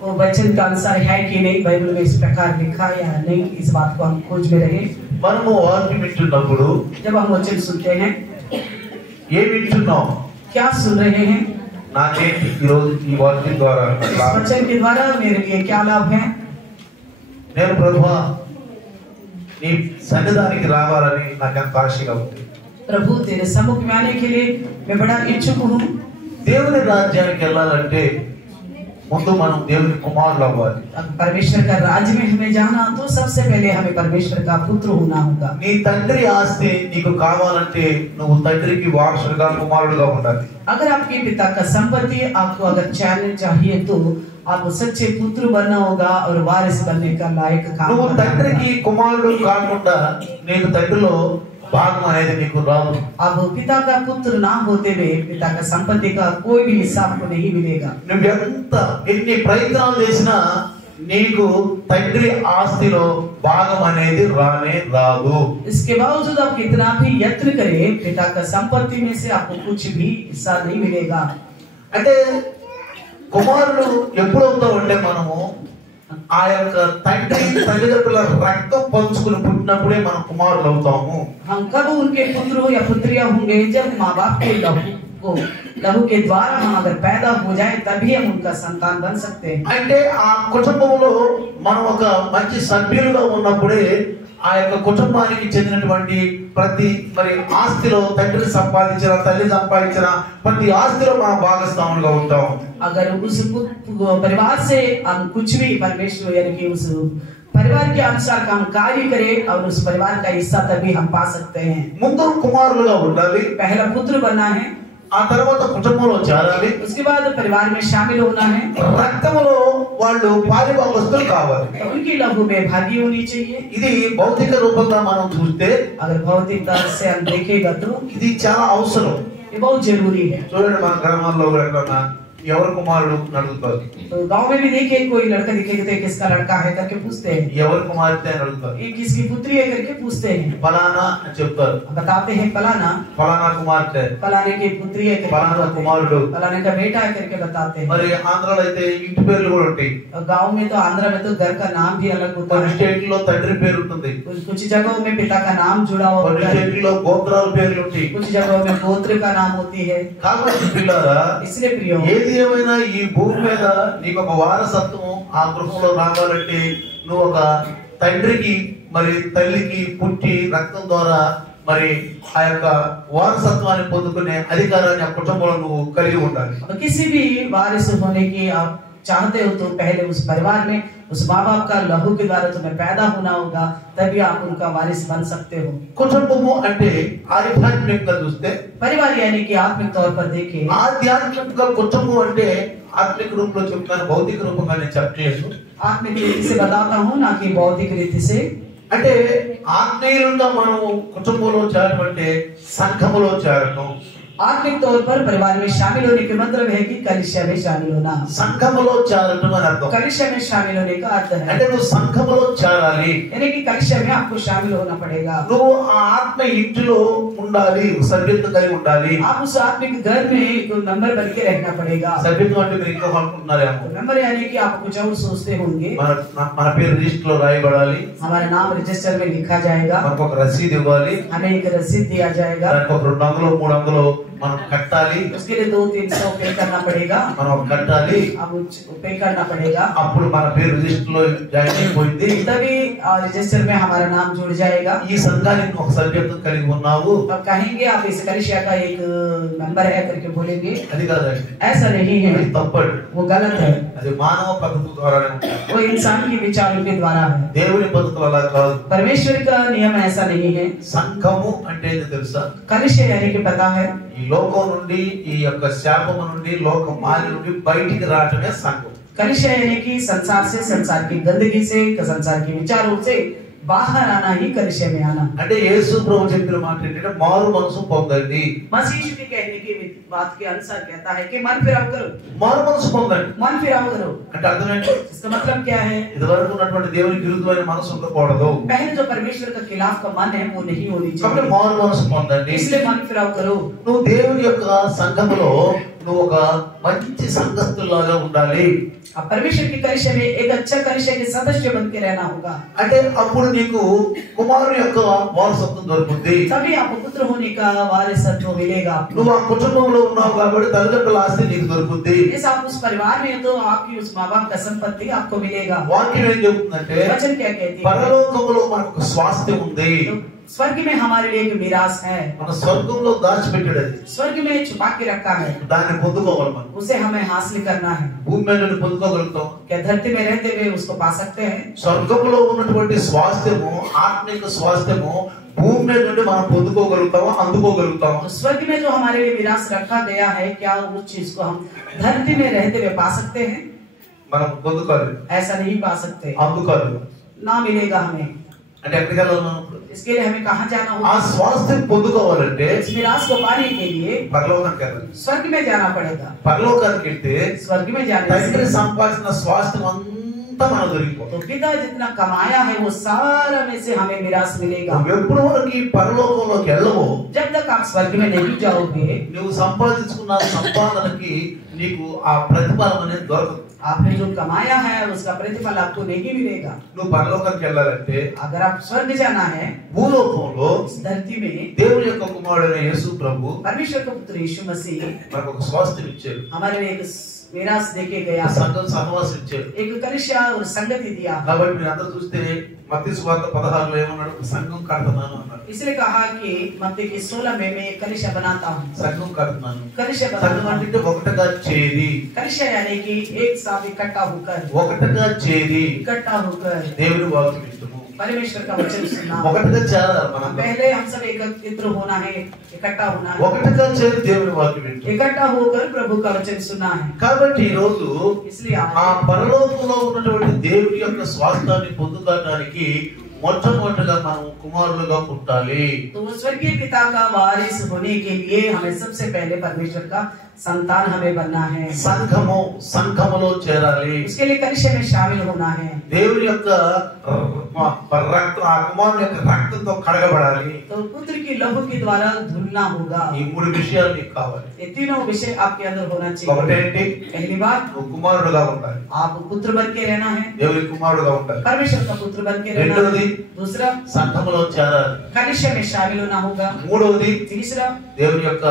वो वचन का अनुसार है कि नहीं, बाइबल में इस प्रकार लिखा या नहीं, इस बात को हम खोज में रहे। మనము వాక్యం వింటున్నప్పుడు जब हम वचन सुनते हैं, ఏ వింటున్నాం? क्या सुन रहे हैं? నాకేంటి ఈరోజు ఈ వాక్యం ద్వారా इस वचन के द्वारा मेरे लिए क्या लाभ है? నేను ప్రభువా నీ సన్నిధానికి రావాలని నాకు ఎంత ఆశగా ఉంది. प्रभु तेरे सम्मुख में आने के लिए मैं बड़ा इच्छुक हूँ। దేవుని రాజ్యానికి వెళ్ళాలంటే ముందు మనం దేవుని కుమారులు అవ్వాలి. परमेश्वर का राज्य में हमें जाना तो सबसे पहले हमें परमेश्वर का पुत्र होना होगा। నీ తండ్రి ఆస్తి నీకు కావాలంటే నువ్వు తండ్రికి వారసుడుగా కుమారుడుగా ఉండాలి. अगर आपके पिता का संपत्ति आपको अगर चैनल चाहिए तो आपको सच्चे पुत्र बनना होगा और वारिस बनने का लायक काम నువ్వు करना తండ్రికి होगा। కుమారుడు కాకుండా నీకు తండ్రిలో భాగం అనేది నీకు రాదు. अब पिता का पुत्र ना होते हुए पिता का संपत्ति का कोई भी हिस्सा आपको नहीं मिलेगा। నువ్వు ఎన్ని ప్రయత్నాలు చేసినా నీకు తండ్రి ఆస్తిలో భాగం అనేది రానే రాదు. इसके बावजूद आप कितना भी यत्न करें, पिता का संपत्ति में से आपको कुछ भी हिस्सा नहीं मिलेगा। అంటే కుమారుడు ఎప్పుడవుతావు అంటే మనము ఆ యొక్క తండ్రి తల్లిదండ్రుల రక్తం పంచుకుని పుట్టినప్పుడే మనం కుమారులు అవుతాము. हम कब उनके पुत्र या पुत्रियां होंगे? जब माँ बाप के लहू के द्वारा हम अगर पैदा हो जाए तभी हम उनका संतान बन सकते हैं। అంటే ఆ కుటుంబంలో మనం ఒక మంచి సభ్యులుగా ఉన్నప్పుడే ఆ యొక్క కుటుంబానికి చెందినటువంటి ప్రతి మరి ఆస్తిలో తండ్రి సంపాదించిన తల్లి సంపాదించిన ప్రతి ఆస్తిలో మనం భాగస్వాములుగా ఉంటాం. अगर उस परिवार से हम कुछ भी परमेश्वर यानी कि उस परिवार के अनुसार काम कार्य करें और उस परिवार का हिस्सा तभी हम पा सकते हैं। ముందు కుమారులుగా ఉండాలి, पहला पुत्र बनना है, ఆ తర్వాత కుటుంబంలో చేరాలి, उसके बाद परिवार में शामिल होना है, రక్తంలో వాళ్ళు పాలిభాగస్తులు కావాలి. उनकी लहू में भागी होनी चाहिए। ఇది భౌతిక రూపంగా మనం చూస్తే अगर भौतिक तरह से हम देखेगा तो ఇది చాలా అవసరం. ये बहुत जरूरी है। చూడండి మన గ్రామాల్లో ఎక్కడన్నా ఎవరు కుమారుడు అని అడుగుతారు. तो गांव में भी देखिए कोई लड़का दिखेगा तो किसका लड़का है करके पूछते हैं, ఎవరు కుమార్తె అని అడుగుతారు. ये किसकी पुत्री है करके पूछते हैं, ఫలానా అని చెప్తారు. बताते हैं फलाना ఫలానా కుమార్తె, फलाने की पुत्री है करके ఫలానా बताते हैं, కుమారుడు. फलाने का बेटा है करके बताते हैं। మరి ఆంధ్రాలో అయితే ఇంటి పేర్లు కూడా ఉంటాయి. और गांव में तो आंध्र में तो घर का नाम भी अलग होता కొన్ని है। స్టేట్ లో తండ్రి పేరు ఉంటుంది, कुछ जगहों में पिता का नाम जुड़ा हुआ కొన్ని होता है, స్టేట్ లో గోత్రాల పేర్లు ఉంటాయి. कुछ जगहों में गोत्र का नाम होती है। కాబట్టి పిల్లారా, इसलिए प्रियो, ఏది ఏమైనా ఈ భూమి మీద నీకు ఒక వారసత్వం ఆ గృహంలో రావాలంటే నువ్వు ఒక తండ్రికి మరి తల్లికి పుట్టి రక్తం ద్వారా మరి ఆ యొక్క వారసత్వాన్ని పొందుకునే అధికారాన్ని ఆ కుటుంబంలో నువ్వు కలిగి ఉండాలి. किसी भी वारिस होने की आप चाहते हो तो पहले उस परिवार में उस माँ बाप का लहू के द्वारा तुम्हें पैदा होना होगा, तभी आप उनका वारिस बन सकते हो। కుటుంబము అంటే ఆధ్యాత్మికంగా చూస్తే, परिवार यानी कि आत्मिक तौर पर देखें, ఆధ్యాత్మిక కుటుంబం అంటే ఆత్మిక రూపంలో చెప్తాను, భౌతిక రూపంగా నేను చెప్పలేదు. आत्मिक रीति से बताता हूँ ना कि भौतिक रीति से। అంటే ఆత్మీయులుగా మనము కుటుంబంలో చేరడం అంటే సంఘములో చేరడం. आत्मिक तौर पर परिवार में शामिल होने के मतलब है कि कलिसिया में शामिल होना। సంఘములో చేరడం అని అర్థం. कलिसिया में शामिल होने का अर्थ है అంటే నువ్వు సంఘములో చేరాలి, यानी कि कलिसिया में आपको शामिल होना पड़ेगा। నువ్వు ఆ ఆత్మ ఇంటిలో ఉండాలి, సభ్యత్వం కలిగి ఉండాలి. आप उस आत्मिक घर में एक मेंबर बन के रहना पड़ेगा। సభ్యత్వం అంటే మీరు ఇంకో అనుకుంటున్నారేమో, मेंबर यानी कि आप कुछ और सोचते होंगे, మన పేరు రిజిస్టర్ లో రాయబడాలి, हमारा नाम रजिस्टर में लिखा जाएगा, మనకు ఒక రసీదు ఇవ్వాలి, हमें एक रसीद दिया जाएगा, దానికి ఒక 200 300 మనం కట్టాలి, उसके लिए 200-300 पे करना पड़ेगा, మనం కట్టాలి. अब पे करना पड़ेगा, అప్పుడు మన పేరు రిజిస్టర్ లో జాయిన్ అయిపోయింది, तभी रजिस्टर में हमारा नाम जुड़ जाएगा। ఈ సంఘానికి ఒక సభ్యత్వం కలిగి ఉన్నావు. अब कहेंगे आप इस कलिसिया का एक मेंबर है करके बोलेंगे, అది కాదండి, ऐसा नहीं है, అది తప్పండి. वो गलत है, అది మానవ పద్ధతుల ద్వారానే ఉంటుంది, वो इंसान के विचारों के द्वारा है। దేవుని పద్ధతులు అలా కాదు. परमेश्वर का नियम ऐसा नहीं है। సంఘము అంటే ఏంటో తెలుసా? कलिसिया यानी कि पता है, ఈ లోకం నుండి ఈ యొక్క శాపము నుండి లోక మాయ నుండి బయటికి రావటమే సంఘం. कलिसिया यानी कि संसार से, संसार की गंदगी से, संसार के विचारों से बाहर आना ही कलिसिया में आना। అంటే యేసు ప్రభు చెప్పిన మాట ఏంటంటే మారు మనసు పొందండి. मसीह के कहने की बात के अनुसार कहता है कि मन फिराव करो, మారు మనసు పొందండి मन फिराव करो। అంటే అర్థం ఏంటి? इसका मतलब क्या है? ఇదివరకు ఉన్నటువంటి దేవునికి విరుద్ధమైన మనసు ఉండకూడదు. पहले जो परमेश्वर का खिलाफ का मन है वो नहीं होनी కాబట్టి चाहिए, మారు మనసు పొందండి. इसलिए मन फिराव करो। నువ్వు దేవుని యొక్క సంఘములో నువ్వు ఒక మంచి సంఘస్థులాగా ఉండాలి. परमेश्वर की कलीसिया में एक अच्छा कलीसिया के सदस्य बन के रहना होगा. అంటే అప్పుడు నీకు కుమారుని యొక్క వారసత్వం దొరుకుతుంది. तभी आपको पुत्र होने का वारिसत्व मिलेगा. నువ్వు ఆ కుటుంబంలో ఉన్నావు కాబట్టి తల్లిదండ్రుల ఆస్తి నీకు దొరుకుతుంది. यदि आप उस परिवार में तो आपकी उस माँ बाप का संपत्ति आपको मिलेगा. వాక్యం ఏం చెప్తుందంటే वचन क्या कहती है? పరలోకములో మనకు ఒక స్వాస్థ్యం ఉంది. स्वर्ग में हमारे लिए एक मिरास है. మన స్వర్గంలో దాచిపెట్టాడు. स्वर्ग में छुपा के रखा है. దాన్ని పొందుకోవాలి మనం. उसे हमें हासिल करना है. భూమి మీద పొందుకోగలుగుతాం. क्या धरती में रहते हुए उसको पा सकते हैं? స్వర్గంలో ఉన్నటువంటి స్వాస్థ్యము, ఆత్మిక స్వాస్థ్యము భూమి మీద నుండి మనం పొందుకోగలుగుతామా, అందుకోగలుగుతామా? स्वर्ग में जो हमारे लिए मिरास रखा गया है, क्या उस चीज को हम धरती में रहते हुए पा सकते हैं? మనం పొందుకోవాలి. ऐसा नहीं पा सकते. అందుకోవాలి. ना मिलेगा हमें. అంటే ఎక్కడికి వెళ్ళాలి మనం? इसके लिए हमें कहाँ जाना ఆ होगा? స్వాస్థ్యం పొందుకోవాలంటే इस मिरास को पाने के लिए పరలోకానికి వెళ్ళాలి. स्वर्ग में जाना पड़ेगा. పరలోకానికి వెళ్తే स्वर्ग में जाने తండ్రి से సంపాదించిన స్వాస్థ్యం అంతా మనకు దొరికిపోతుంది. तो पिता जितना कमाया है वो सारा में से हमें मिरास मिलेगा. నువ్వు ఎప్పుడు వరకు ఈ పరలోకంలోకి వెళ్ళవో, जब तक आप स्वर्ग में नहीं जाओगे, నువ్వు సంపాదించుకున్న సంపాదనకి నీకు ఆ ప్రతిఫలం అనేది దొరకదు. आपने जो कमाया है उसका प्रतिफल आपको नहीं मिलेगा. నువ్వు పరలోకానికి వెళ్ళాలంటే अगर आप स्वर्ग जाना है, భూలోకంలో इस धरती में దేవుని యొక్క కుమారుడైన యేసు ప్రభు परमेश्वर का पुत्र यीशु मसीह మనకు ఒక స్వాస్థ్యం ఇచ్చాడు. हमारे लिए एक मिरास देके गया, సంఘం సహవాసం ఇచ్చాడు. एक कलिसिया और संगति दिया. కాబట్టి మీరు అందరూ చూస్తే మత్తయి సువార్త 16లో ఏమన్నాడు? సంఘం కడుతున్నాను అన్నాడు. इसलिए कहा कि मत्ती की 16 में मैं एक कलिसिया बनाता हूँ. సంఘం కడుతున్నాను. कलिसिया సంఘం बनाता हूँ. అంటే ఒకటిగా చేరి, कलिसिया यानी कि एक साथ इकट्ठा होकर, ఒకటిగా చేరి इकट्ठा होकर దేవుని వాక్యం వింటుము. परमेश्वर का वचन सुनना. ఒకటిగా చేరాలి మనం. पहले हम सब एकत्रित होना है, इकट्ठा होना है, ఒకటిగా చేరి దేవుని వాక్యం వింటుము. इकट्ठा होकर प्रभु का वचन सुनना है. కాబట్టి ఈ రోజు इसलिए ఆ పరలోకంలో ఉన్నటువంటి దేవుని యొక్క స్వాస్థ్యాన్ని పొందుకోవడానికి మొట్టమొదటిగా మనం కుమారులుగా పుట్టాలి. तो वो स्वर्गीय पिता का वारिस होने के लिए हमें सबसे पहले परमेश्वर का संतान हमें बनना है. సంఘములో చేరాలి. उसके लिए कलिसिया में शामिल होना है. దేవుని యొక్క రక్తం, ఆ కుమారుని యొక్క రక్తంతో కడగబడాలి. तो पुत्र की लहू के द्वारा धुलना होगा. ఈ మూడు విషయాలు నీకు కావాలి. ये तीनों विषय आपके अंदर होना चाहिए. ఒకటేంటి? पहली बात, నువ్వు కుమారుడుగా ఉండాలి. आप पुत्र बन के रहना है, దేవుని కుమారుడుగా ఉండాలి. परमेश्वर का पुत्र बन के रहना రెండవది, है. दूसरा, సంఘములో చేరాలి. कलिसिया में शामिल होना होगा. మూడవది, तीसरा, దేవుని యొక్క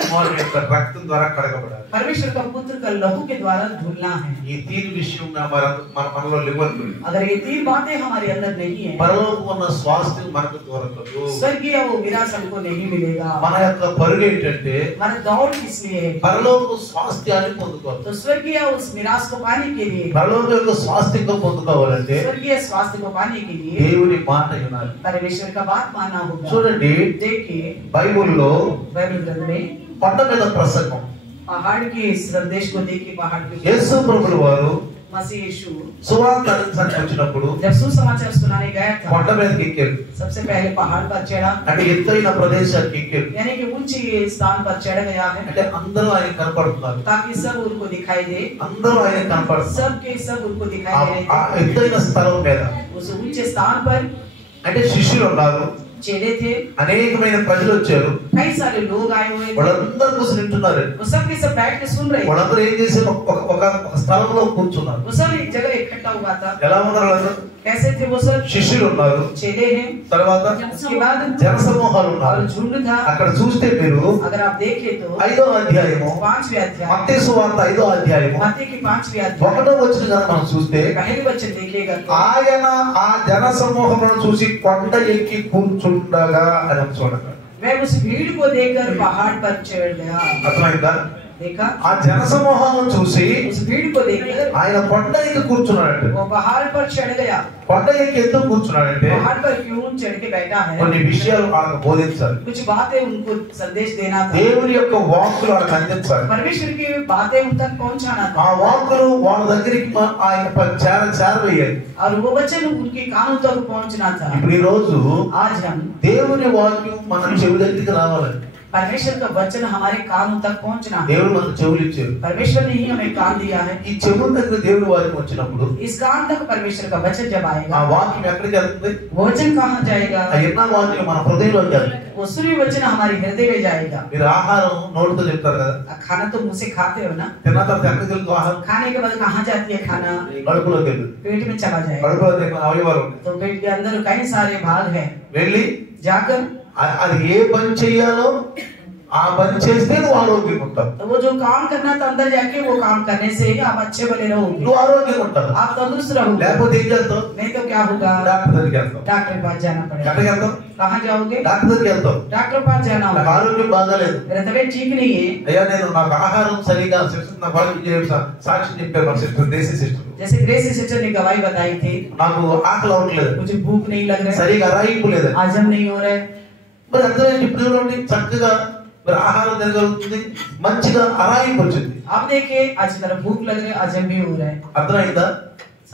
కుమారుని యొక్క రక్తం ద్వారా కడగబడాలి. परमेश्वर का पुत्र का लहू के द्वारा धुलना है. ఈ తీరు విషయం మనలో లేవద్దు. अगर ये तीन बातें हमारे अंदर नहीं है, పరలోకం ఉన్న స్వాస్థ్యం మనకు దొరకదు. स्वर्गीय वो विरास हमको नहीं मिलेगा. మన యొక్క పరుగు ఏంటంటే हमारा दौड़ इसलिए है, పరలోక స్వాస్థ్యాన్ని పొందుకోవాలి. तो स्वर्गीय उस मिरास को पाने के लिए, పరలోక యొక్క స్వాస్థ్యంగా పొందుకోవాలంటే स्वर्गीय स्वास्थ्य को पाने के लिए దేవుని మాట వినాలి. परमेश्वर का बात मानना होगा. చూడండి, देखिए బైబిల్లో बाइबल ग्रंथ में కొండ మీద ప్రసంగం, पहाड़ के संदेश को देखिए. पहाड़ के యేసు ప్రభువు వారు मसीह यीशु సువార్త అందించడానికి వచ్చినప్పుడు जब सुसमाचार सुनाने गया కొండ था, మీదకి ఎక్కారు. सबसे पहले पहाड़ पर चढ़ा, అంటే ఎత్తైన ప్రదేశానికి ఎక్కారు. यानी कि ऊंचे स्थान पर चढ़ गया है, అంటే అందరూ ఆయన కనపడుతున్నారు. ताकि सब उनको दिखाई दे. అందరూ ఆయన కనపడుతున్నారు. सब के सब उनको दिखाई दे ఆ रहे ఎత్తైన స్థలం మీద थे. उस ऊंचे स्थान पर అంటే శిష్యులు ఉన్నారు, चेले थे, అనేకమైన ప్రజలు వచ్చారు. कई सारे लोग आए हुए थे. వాళ్ళందరూ కూర్చుని వింటున్నారు. वो सब के सब बैठ के सुन रहे थे. వాళ్ళందరూ ఏం చేశారు? ఒక స్థలంలో కూర్చున్నారు. वो सब एक जगह इकट्ठा हुआ था. ఎలా ఉన్నారు వాళ్ళందరూ? कैसे थे वो सब? శిష్యులు ఉన్నారు, चेले हैं, తర్వాత उसके बाद జనసమూహాలు और ఉన్నారు. झुंड था. అక్కడ చూస్తే మీరు अगर आप देखें तो 5వ అధ్యాయము 5वें अध्याय, మత్తయి సువార్త 5వ అధ్యాయము मत्ती की 5वें अध्याय 1వ వచనం కనుక మనం చూస్తే, पहले वचन देखिएगा तो, ఆయన ఆ జనసమూహమును చూసి కొండ ఎక్కి కూర్చుండగా అని చూడండి. मैं उस भीड़ को देखकर पहाड़ पर चढ़ गया. అర్థమైందా? देखा, ఆ జనసమూహాలను చూసి उस भीड़ को देखकर ఆయన కొండ ఎక్కి కూర్చున్నాడంటే, वो पहाड़ पर चढ़ गया. కొండ ఎక్కి ఎందుకు కూర్చున్నాడంటే पहाड़ पर क्यों चढ़ के बैठा है? కొన్ని విషయాలు వాళ్ళకి బోధించాలి. कुछ बातें उनको संदेश देना था. దేవుని యొక్క వాక్కులు వాళ్ళకి అందించాలి. परमेश्वर की बातें उन तक पहुंचाना ఆ था. వాక్కులు వాళ్ళ దగ్గరికి ఆయన చేరవేయాలి. और वो वचन उनके कानों तक पहुंचना था. ఇప్పుడు ఈ రోజు आज हम దేవుని వాక్యం మన చెవి దగ్గరికి రావాలండి. परमेश्वर का वचन हमारे कानों तक पहुंचना है। దేవుడు మనకు చెవులు ఇచ్చారు. परमेश्वर ने ही हमें कान दिया है। ఈ చెవుల దగ్గర దేవుడి వాక్యం వచ్చినప్పుడు इस कान तक परमेश्वर का वचन जब ఆ आएगा, వాక్యం ఎక్కడికి వెళ్తుంది? वचन कहाँ जाएगा? ఆ ఎన్న వాక్యం మన హృదయంలోకి వెళ్తుంది. वो सूर्य वचन हमारे हृदय में जाएगा। మీరు ఆహారం నోటితో చెప్తారు కదా, खाना तो मुंह से खाते हो ना, తిన్న తర్వాత ఎక్కడికి వెళ్తుంది ఆహారం? खाने के बाद कहाँ जाती है खाना? కడుపులోకి వెళ్తుంది. पेट में चला जाएगा। కడుపులో దగ్గర అవయవాలు ఉంటాయి. तो पेट के अंदर कई सारे भाग हैं, వెళ్ళి जाकर అది ఏ పని చేయాలో ఆ పని చేస్తే నువ్వు ఆరోగ్యంగా ఉంటావు. तो वो जो काम करना था अंदर जाके वो काम करने से ही आप अच्छे बने रहोगे, నువ్వు ఆరోగ్యంగా ఉంటావు. आप तंदुरुस्त रहोगे। లేకపోతే ఏం చేస్తావు? नहीं तो क्या होगा? డాక్టర్ దగ్గరికి వెళ్తావు. डॉक्टर के पास जाना पड़ेगा। ఎక్కడికి వెళ్తావు? कहाँ जाओगे? డాక్టర్ దగ్గరికి వెళ్తావు. डॉक्टर के पास जाना నాకు होगा। ఆరోగ్యం బాగాలేదు, मेरा तबीयत ठीक नहीं है। అయ్యా నేను నాకు ఆహారం సరిగా నా సాక్షి చెప్పారు మన సిస్టర్, దేశీ సిస్టర్. जैसे ग्रेसी सिस्टर ने गवाही बताई थी, నాకు ఆకలి అవ్వట్లేదు, मुझे भूख नहीं लग रहा है, సరిగా అరాయింపు లేదు. हजम नहीं हो रहा है। మరి అర్థమైంది, ఇప్పుడు చూడండి చక్కగా మరి ఆహారం తినగలుగుతుంది, మంచిగా అరాయింపు వచ్చింది. आप देखिए अच्छी तरह भूख लग रही है, हजम भी हो रहा है। అర్థమైందా?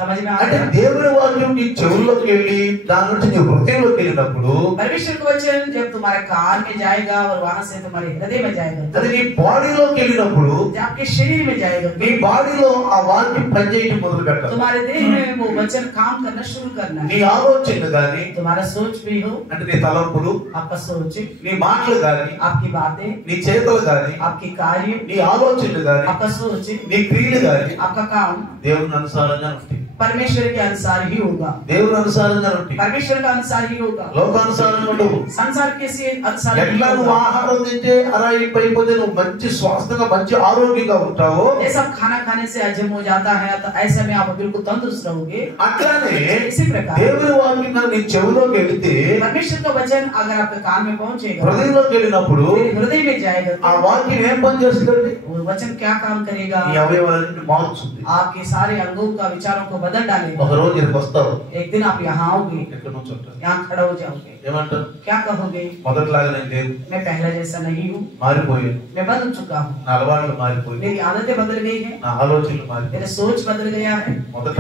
समझ में आ అంటే रहा है? దేవుని వాక్యం నీ చెవుల్లోకి వెళ్ళి దాని నుంచి నీ హృదయంలోకి వెళ్ళినప్పుడు परमेश्वर का वचन जब तुम्हारे कान में जाएगा और वहां से तुम्हारे हृदय में जाएगा, అది నీ బాడీలోకి వెళ్ళినప్పుడు जब आपके शरीर में जाएगा, నీ బాడీలో ఆ వాక్యం పనిచేయడం మొదలు పెట్టాలి. तुम्हारे देह में वो वचन काम करना शुरू करना నీ है। ఆలోచనలు గాని, तुम्हारा सोच भी हो, అంటే నీ తలంపులు, आपका सोच, నీ మాటలు గాని, आपकी बातें, నీ చేతులు గాని, आपके कार्य, నీ ఆలోచనలు గాని, आपका सोच, నీ క్రియలు గాని आपका काम దేవుని అనుసారంగా ఉంటాయి. परमेश्वर के अनुसार ही होगा। దేవుని అనుసారంగా ఉంటాయి, परमेश्वर का अनुसार ही होगा, లోకానుసారంగా ఉండవు. संसार के से अनुसार ही ఎట్లా నువ్వు होगा। ఆహారం తింటే అరాయింపు అయిపోతే నువ్వు మంచి స్వాస్థ్యంగా మంచి ఆరోగ్యంగా ఉంటావో, ये सब खाना खाने से हजम हो जाता है तो ऐसे में आप बिल्कुल तंदुरुस्त रहोगे। అట్లానే इसी प्रकार దేవుని వాక్యం నీ చెవులోకి వెళితే, परमेश्वर का वचन अगर आपके कान में पहुंचेगा, హృదయంలోకి వెళ్ళినప్పుడు फिर हृदय में जाएगा, ఆ వాక్యం ఏం పని చేస్తుందండి? वो वचन क्या काम करेगा? నీ అవయవాలన్నీ మార్చుతుంది. आपके सारे अंगों का विचारों को बदल डालेगा। ఒక రోజు ఇక్కడికి వస్తావు, एक दिन आप यहाँ आओगे, ఎక్కడి నుంచి ఉంటావు, यहाँ खड़ा हो जाओगे, ఏమంటారు? क्या कहोगे? మొదట్లాగా నేను లేదు, मैं पहले जैसा नहीं हूँ, మారిపోయాను, मैं बदल चुका हूँ, నా అలవాట్లు మారిపోయాయి, मेरी आदतें बदल गई है, నా ఆలోచనలు మారిపోయాయి. मेरा सोच बदल गया है। మొదట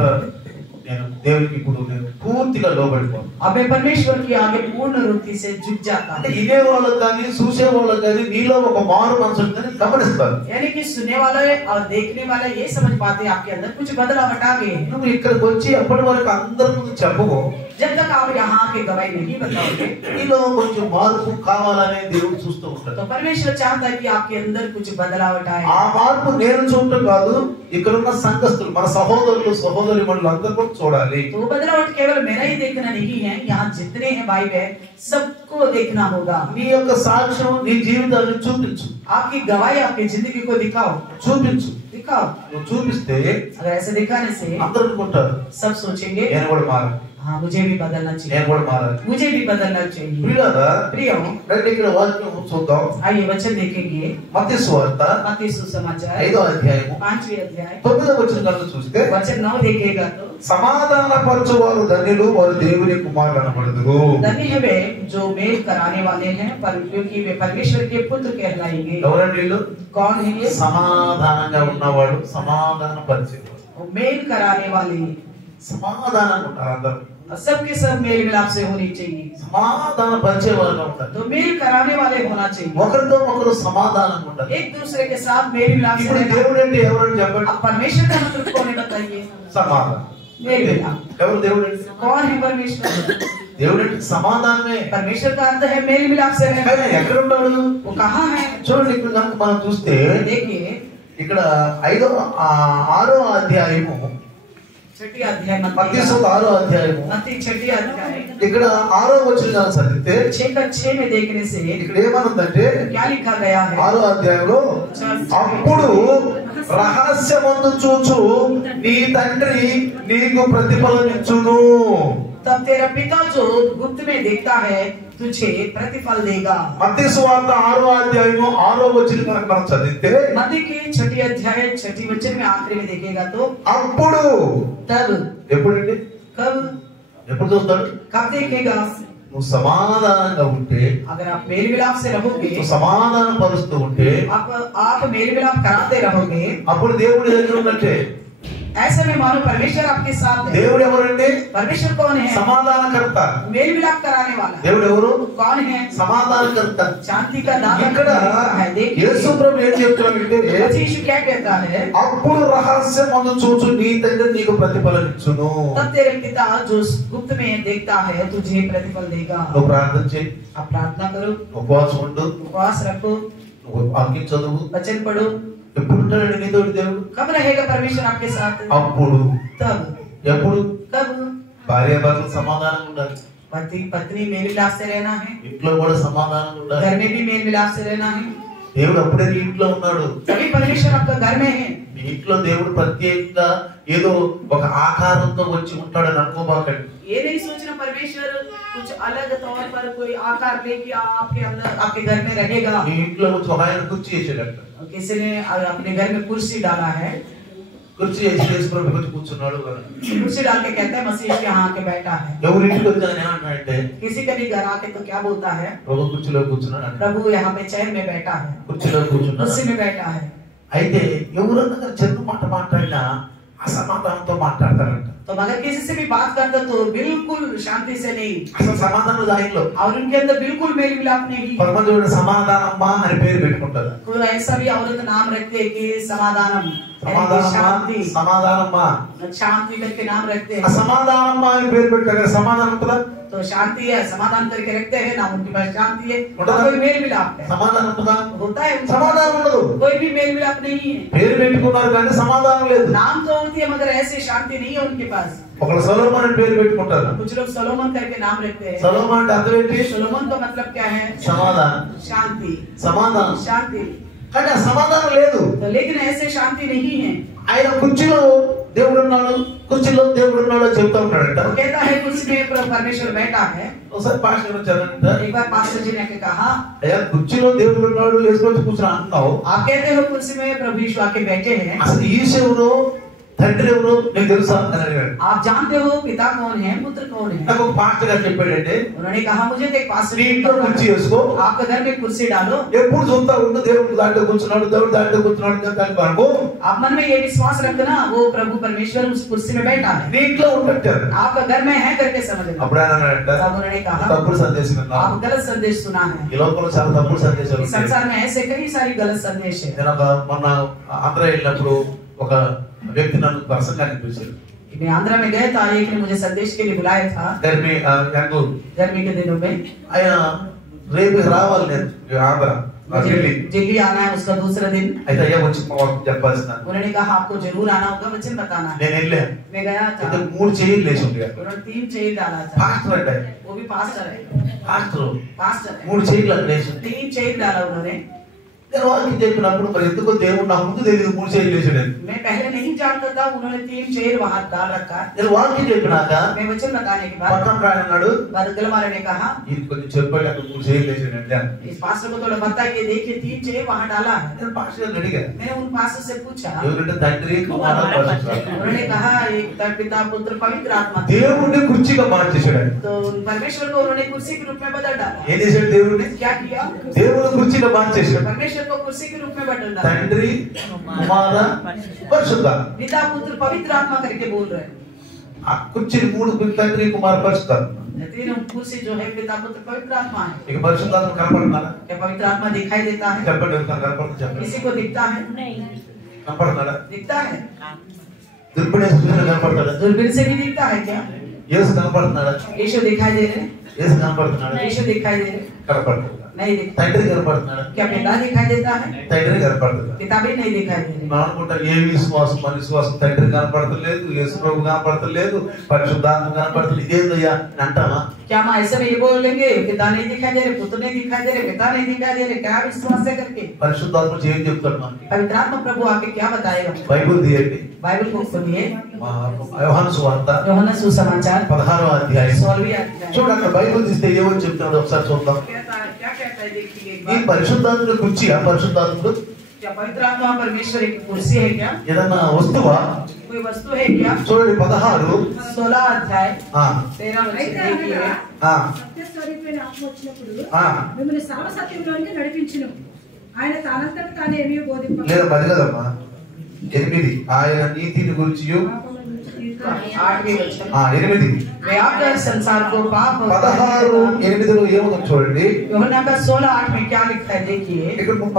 నేను దేవునికి ఇప్పుడు నేను పూర్తిగా లోబడిపోను. अब मैं परमेश्वर की आगे पूर्ण रूपी से झुक जाता అంటే हूँ। ఇదే వాళ్ళకి కానీ చూసే వాళ్ళకి కానీ నీలో ఒక మారు మనసు ఉందని గమనిస్తారు. यानी कि सुनने वाले और देखने वाले ये समझ पाते हैं आपके अंदर कुछ बदलाव आ गए हैं। నువ్వు ఇక్కడికి వచ్చి అప్పటి వరకు అందరి ముందు చెప్పవు, जब तक आप यहाँ के गवाही नहीं बताओगे, నీలో కొంచెం మార్పు కావాలనే దేవుడు చూస్తూ ఉంటాడు. तो परमेश्वर चाहता है कि आपके अंदर कुछ बदलाव आए। ఆ మార్పు నేను చూడటం కాదు, ఇక్కడున్న సంఘస్థులు మన సహోదరులు సహోదరి మనులు అందరూ కూడా చూడాలి. तो बदलाव केवल मेरा ही देखना नहीं है, यहाँ जितने हैं भाई बहन सबको देखना होगा। నీ యొక్క సాక్ష్యం నీ జీవితాన్ని చూపించు, आपकी गवाही आपकी जिंदगी को दिखाओ, చూపించు. दिखाओ। నువ్వు చూపిస్తే अगर ऐसे दिखाने से అందరూ అనుకుంటారు, सब सोचेंगे నేను కూడా మారాలి, हाँ मुझे भी बदलना चाहिए, నేను కూడా మారాలి. मुझे भी बदलना चाहिए। ప్రియులారా, प्रिय రండి ఇక్కడ వాక్యం చూద్దాం. आइए वचन देखेंगे। మత్తయి సువార్త मत्ती सुसमाचार 5వ అధ్యాయము 5वें अध्याय 9వ వచనం కనుక చూస్తే, वचन 9 देखेगा तो సమాధాన పరచువారు ధన్యులు, వారు దేవుని కుమారులు అనబడుదురు. धन्य है वे जो मेल कराने वाले हैं, पर क्योंकि वे परमेश्वर के पुत्र कहलाएंगे। ఎవరండి వీళ్ళు? कौन है ये? సమాధానంగా ఉన్నవాడు, సమాధాన పరిచేవాడు. वो मेल कराने वाले, సమాధానంగా ఉంటారు అందరూ, सबके सब मेल मिलाप से होनी चाहिए। సమాధాన పరిచేవారుగా ఉంటారు. तो मेल कराने वाले होना चाहिए, ఒకరితో ఒకరు సమాధానంగా ఉంటారు. एक दूसरे के साथ मेल मिलाप से ఇప్పుడు रहना। దేవుడు అంటే ఎవరని చెప్పండి? अब परमेश्वर का मतलब कौन है बताइए? సమాధానం. मेल मिलाप। ఎవరు దేవుడు అంటే? कौन है परमेश्वर? దేవుడు అంటే సమాధానమే. परमेश्वर का अर्थ है मेल मिलाप से रहना। కానీ ఎక్కడ ఉంటాడు? वो कहाँ है? చూడండి, ఇక్కడ కనుక మనం చూస్తే देखिए ఇక్కడ 6వ అధ్యాయము, 6ठी अध्याय మత్తయి సువార్త 6వ అధ్యాయము, मत्ती 6ठी अध्याय ఇక్కడ 6వ వచనం చదివితే 6 में देखने से ఇక్కడ ఏమనుందంటే, क्या लिखा गया है? 6వ అధ్యాయంలో, అప్పుడు రహస్యమందు చూచు నీ తండ్రి నీకు ప్రతిఫలమిచ్చును. तब तेरा पिता जो गुप्त में देखता है तुझे प्रतिफल देगा। మత్తయి సువార్త 6వ అధ్యాయము 6వ వచనం కనుక మనం చదివితే, मत्ती की 6ठी अध्याय 6ठी वचन में आखिरी में देखेगा तो అప్పుడు, तब, ఎప్పుడండి? कब, ఎప్పుడు చూస్తాడు? कब देखेगा? నువ్వు సమాధానంగా ఉంటే, अगर आप मेल मिलाप से रहोगे, నువ్వు సమాధానం పరుస్తూ ఉంటే, आप मेल मिलाप कराते रहोगे, అప్పుడు దేవుడి దగ్గర ఉన్నట్టే. ऐसे नहीं मानो परमेश्वर आपके साथ है। దేవుడు ఎవరండి? परमेश्वर कौन है? సమాధానకర్త. मेल मिलाप कराने वाला। దేవుడు ఎవరు? कौन है? సమాధానకర్త. शांति का दाता ఇక్కడ है। देखिए యేసు ప్రభు ఏం చెప్తున్నాడంటే यीशु क्या कहता है? అప్పుడు రహస్యమందు చూచు నీ తండ్రి నీకు ప్రతిఫలం ఇచ్చును. तब तेरे पिता जो गुप्त में देखता है तुझे प्रतिफल देगा। నువ్వు ప్రార్థన చేయి, आप प्रार्थना करो, ఉపవాసం ఉండు, उपवास रखो, నువ్వు వాక్యం చదువు. वचन पढ़ो। ఎప్పుడు ఉంటాడు నీతోటి దేవుడు? कब रहेगा परमेश्वर आपके साथ? అప్పుడు. तब। ఎప్పుడు? कब? భార్యాభర్తలు సమాధానం ఉండాలి, पति पत्नी मेल मिलाप से रहना है, ఇంట్లో కూడా సమాధానం ఉండాలి. घर में भी मेल मिलाप से रहना है। దేవుడు అప్పుడే నీ ఇంట్లో ఉన్నాడు. तभी परमेश्वर आपका घर में है। నీ ఇంట్లో దేవుడు ప్రత్యేకంగా ఏదో ఒక ఆకారంతో వచ్చి ఉంటాడని అనుకోబాకండి. ये नहीं सोचना परमेश्वर कुछ अलग तौर पर कोई आकार लेके आपके अंदर आपके घर में रहेगा। నీ ఇంట్లో వచ్చి ఒక ఆయన కుర్చీ వేసాడట. किसी ने अपने घर में कुर्सी डाला है, కుర్చీ వేసి యేసు ప్రభు వచ్చి కూర్చున్నాడు. कुर्सी डाल के कहता है मसीह यहाँ आके बैठा है। ఎవరి ఇంటికి వచ్చాను ఏమంటాడంటే किसी का भी घर आके तो क्या बोलता है? ప్రభు కుర్చీలో కూర్చున్నాడు అంటాడు. प्रभु यहाँ पे चैन में बैठा है, కుర్చీలో కూర్చున్నాడు. कुर्सी में बैठा है। అయితే ఎవరన్నా చిన్న మాట మాట్లాడినా అసమాధానంతో మాట్లాడతారంట. तो मगर किसी से भी बात करते तो बिल्कुल शांति से नहीं, అసలు సమాధానం దానిలో और उनके अंदर बिल्कुल मेल मिलाप नहीं। పరమదేవుడు సమాధానమ్మా అని పేరు పెట్టుకుంటారు. कोई ऐसा भी औरत नाम रखते हैं कि समाधानम, शांति, సమాధానమ్మా शांति करके नाम रखते हैं। అసమాధానమ్మా అని పేరు పెట్టారు. సమాధానం ఉంటుందా? तो शांति है, समाधान करके रखते हैं ना, उनके पास शांति है। उनका कोई मेल मिलाप है సమాధానం ఉంటుందా? होता है, సమాధానం ఉండదు. कोई भी मेल मिलाप नहीं है। పేరు పెట్టుకున్నారు కానీ సమాధానం లేదు. नाम तो होती है मगर ऐसे शांति नहीं है उनके पास। ఒకరు సొలొమోన్ అని పేరు పెట్టుకుంటారు. कुछ लोग सोलोमन करके नाम रखते हैं। సొలొమోన్ అంటే అర్థం ఏంటి? सोलोमन का मतलब क्या है? సమాధానం, शांति, సమాధానం. शांति। కానీ ఆ సమాధానం లేదు. तो लेकिन ऐसे शांति नहीं है। ఆయన కుర్చీలో దేవుడు ఉన్నాడు, కుర్చీలో దేవుడు ఉన్నాడు అని చెప్తా ఉంటాడంట. वो कहता है कुर्सी में परमेश्वर बैठा है। ఒకసారి పాస్టర్ వచ్చారంట, एक बार पास्टर जी ने कहा, అయ్యా కుర్చీలో దేవుడు ఉన్నాడు వేసుకొని కూర్చుని అంటున్నావు, आप कहते हो कुर्सी में प्रभु यीशु आके बैठे हैं, అసలు ఈశ ఎవరు తండ్రి ఎవరు నీకు తెలుసా అని అడిగాడు. आप जानते हो पिता कौन है पुत्र कौन है? నాకు ఒక పాస్టర్ గారు చెప్పాడంటే उन्होंने कहा मुझे तो एक पास्टर నీ ఇంట్లో కుర్చీ వేసుకో, आपके घर में कुर्सी डालो, ఎప్పుడు చూస్తా ఉండు దేవుడు దాంట్లో కూర్చున్నాడు, దేవుడు దాంట్లో కూర్చున్నాడు దానికి అనుకో. आप मन में ये विश्वास रखना वो प्रभु परमेश्वर उस कुर्सी में बैठा है, నీ ఇంట్లో ఉండట్టారు. आपका घर में है करके समझना। అప్పుడు ఆయన అన్నాడంట, तब उन्होंने कहा తప్పుడు సందేశం విన్నావు. आप गलत संदेश सुना है। ఈ లోకంలో చాలా తప్పుడు సందేశాలు इस संसार में ऐसे कई सारी गलत संदेश है। నేను మొన్న ఆంధ్ర వెళ్ళినప్పుడు ఒక వ్యక్తి నన్ను ప్రసంగానికి పిలిచాడు. मैं आंध्रा में गया था, एक ने मुझे संदेश के लिए बुलाया था गर्मी के दिनों में। ఆయన రేపు రావాలి నేను ఆంధ్ర दिल्ली आना है उसका दूसरा दिन। అయితే అయ్యా వచ్చి చెప్పాల్సిన उन्होंने कहा आपको जरूर आना होगा, वचन बताना है। నేను వెళ్ళాను. मैं गया था, అయితే 3 చైర్లు లేచి ఉండే. उन्होंने 3 चेयर डाला था। పాస్టర్ అంటే वो भी पास्टर है, పాస్టర్ पास्टर है। 3 చైర్లు అక్కడ లేచి ఉంది. 3 चेयर डाला उन्होंने। నేను వాళ్ళకి చెప్పినప్పుడు మరి ఎందుకో దేవుడు నా ముందు తెలియదు 3 చైర్లు లేచాడు. मैं पहले नहीं जानता था, उन्होंने 3 चेयर वहां डाल रखा। నేను వాళ్ళకి చెప్పినాక मैं वचन बताने के बाद పక్కన రాయన అన్నాడు, बगल वाले ने कहा ఇది కొంచెం చెప్పాడు అక్కడ 3 చైర్లు లేచాడండి అని. इस पास्टर को थोड़ा बताइए, देखिए 3 चेयर वहां डाला है। నేను పాస్టర్ గారిని అడిగాను, मैंने उन पास्टर से पूछा, ఎవరంటే తండ్రి కుమార పరిశుద్ధాత్మ. उन्होंने कहा एक पिता पुत्र पवित्र आत्मा। దేవుడిని కుర్చీగా మార్చేశాడు ఆయన. तो परमेश्वर को उन्होंने कुर्सी के रूप में बदल डाला। ఏం చేశాడు దేవుడిని? क्या किया? దేవుడిని కుర్చీగా మార్చేశాడు. परमेश्वर को कुर्सी के रूप में बदल डाला। తండ్రి కుమార పరిశుద్ధాత్మ. पिता पुत्र पवित्र आत्मा करके बोल रहे हैं। ఆ కుర్చీ 3 తండ్రి కుమార పరిశుద్ధాత్మ. तीनों कुर्सी जो है पिता पुत्र पवित्र आत्मा है। ఇక పరిశుద్ధాత్మ కనపడుతున్నారా? क्या పవిत्र आत्मा दिखाई देता है? చెప్పండి, ఎవరికైనా కనపడుతుందా? చెప్పండి. किसी को दिखता है? కనపడుతున్నాడా? दिखता है। దుర్బిణేశ కనపడతాడా? दूरबीन से भी दिखता है क्या? యేసు కనపడుతున్నాడా? यीशु दिखाई दे रहे हैं? యేసు కనపడుతున్నాడా? यीशु दिखाई दे रहे हैं? కనపడుతున్నాడా? नहीं दिखता। తండ్రి కనపడుతున్నాడా? क्या पिता दिखाई देता है? తండ్రి కనపడుతుందా? पिता भी नहीं दिखाई दे रहे। మనం అనుకుంటాం ఏ విశ్వాసం మన విశ్వాసం తండ్రి కనపడతలేదు, యేసు ప్రభు కనపడతలేదు, పరిశుద్ధాత్మ కనపడతలేదు, ఇదేందయ్యా అని అంటామా? क्या हम ऐसे में ये बोल लेंगे पिता नहीं दिखाई दे रहे, पुत्र नहीं दिखाई दे रहे, पिता नहीं दिखाई दे रहे? क्या विश्वास से करके? పరిశుద్ధాత్మ ఏం చెప్తాడు మనకి? पवित्र आत्मा प्रभु आके क्या बताएगा? బైబిల్ తీయండి, बाइबल को खोलिए, యోహాను సువార్త యోహాను సుసమాచాर 16వ అధ్యాయం 16वीं अध्याय। చూడండి, అక్కడ బైబిల్ తీస్తే ఏమని చెప్తున్నాడు ఒకసారి చూద్దాం. क्या कहता है देखिए एक ఈ बार। పరిశుద్ధాత్ముడు కుర్చీ, ఆ పరిశుద్ధాత్ముడు क्या पवित्र आत्मा परमेश्वर की कुर्सी है क्या? ఏదన్నా వస్తువా? कोई वस्तु है क्या? చూడండి 16 16 अध्याय ఆ 13 वचन देखिए। ఆ సత్యస్వరూపైన ఆత్మ వచ్చినప్పుడు ఆ మిమ్మల్ని సర్వసత్యంలోనికి నడిపించును. ఆయన తానంతట తాను ఏమీ బోధింపడు. లేదా బది కదమ్మా 8 ఆయన నీతిని గురించి 8वें वचन 8 मैं आकर संसार को पाप 16:8 ఏమవుతుందో చూడండి. यूहन्ना का 16:8 में क्या लिखा है देखिए. ఇక్కడ మనం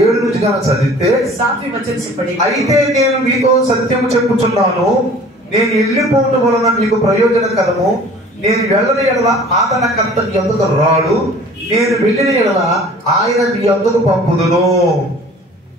7 నుంచి గాన చదివితే 7वें वचन से पढ़ेंगे. అయితే నేను మీతో సత్యము చెప్పుచున్నాను, నేను వెళ్ళిపోవడం వలన మీకు ప్రయోజనకరము. నేను వెళ్ళని ఎడల ఆదరణకర్త మీ యొద్దకు రాడు, నేను వెళ్ళిన ఎడల ఆయన మీ యొద్దకు పంపుదును.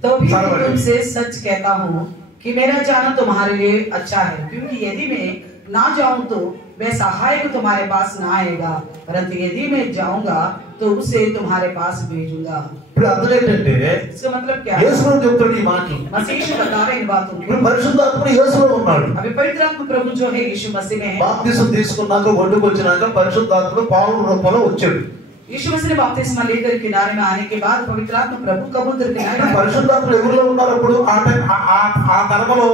तो भी मैं तुमसे सच कहता हूँ कि मेरा जाना तुम्हारे लिए अच्छा है, क्योंकि यदि मैं ना जाऊं तो वह सहायक तुम्हारे पास ना आएगा, परंतु यदि मैं जाऊंगा तो उसे तुम्हारे पास भेजूंगा. ఇప్పుడు అర్థం ఏంటంటే इसका मतलब क्या है? యేసు చెప్తాడు ఈ మాటలు. मसीह बता रहे इन बातों को. ఇప్పుడు పరిశుద్ధాత్మ యేసులో ఉన్నాడు. अभी पवित्र आत्मा प्रभु जो है यीशु मसीह में है. బాప్తిసం తీసుకున్నాక ఒడ్డుకు వచ్చినాక పరిశుద్ధాత్మ పావుల రూపంలో వచ్చాడు. यीशु मसीह ने बपतिस्मा लेकर किनारे में आने के बाद पवित्र आत्मा प्रभु कबूतर किनारे में. పరిశుద్ధాత్మ ఎవరిలో ఉన్నారు అప్పుడు? ఆ తరమలో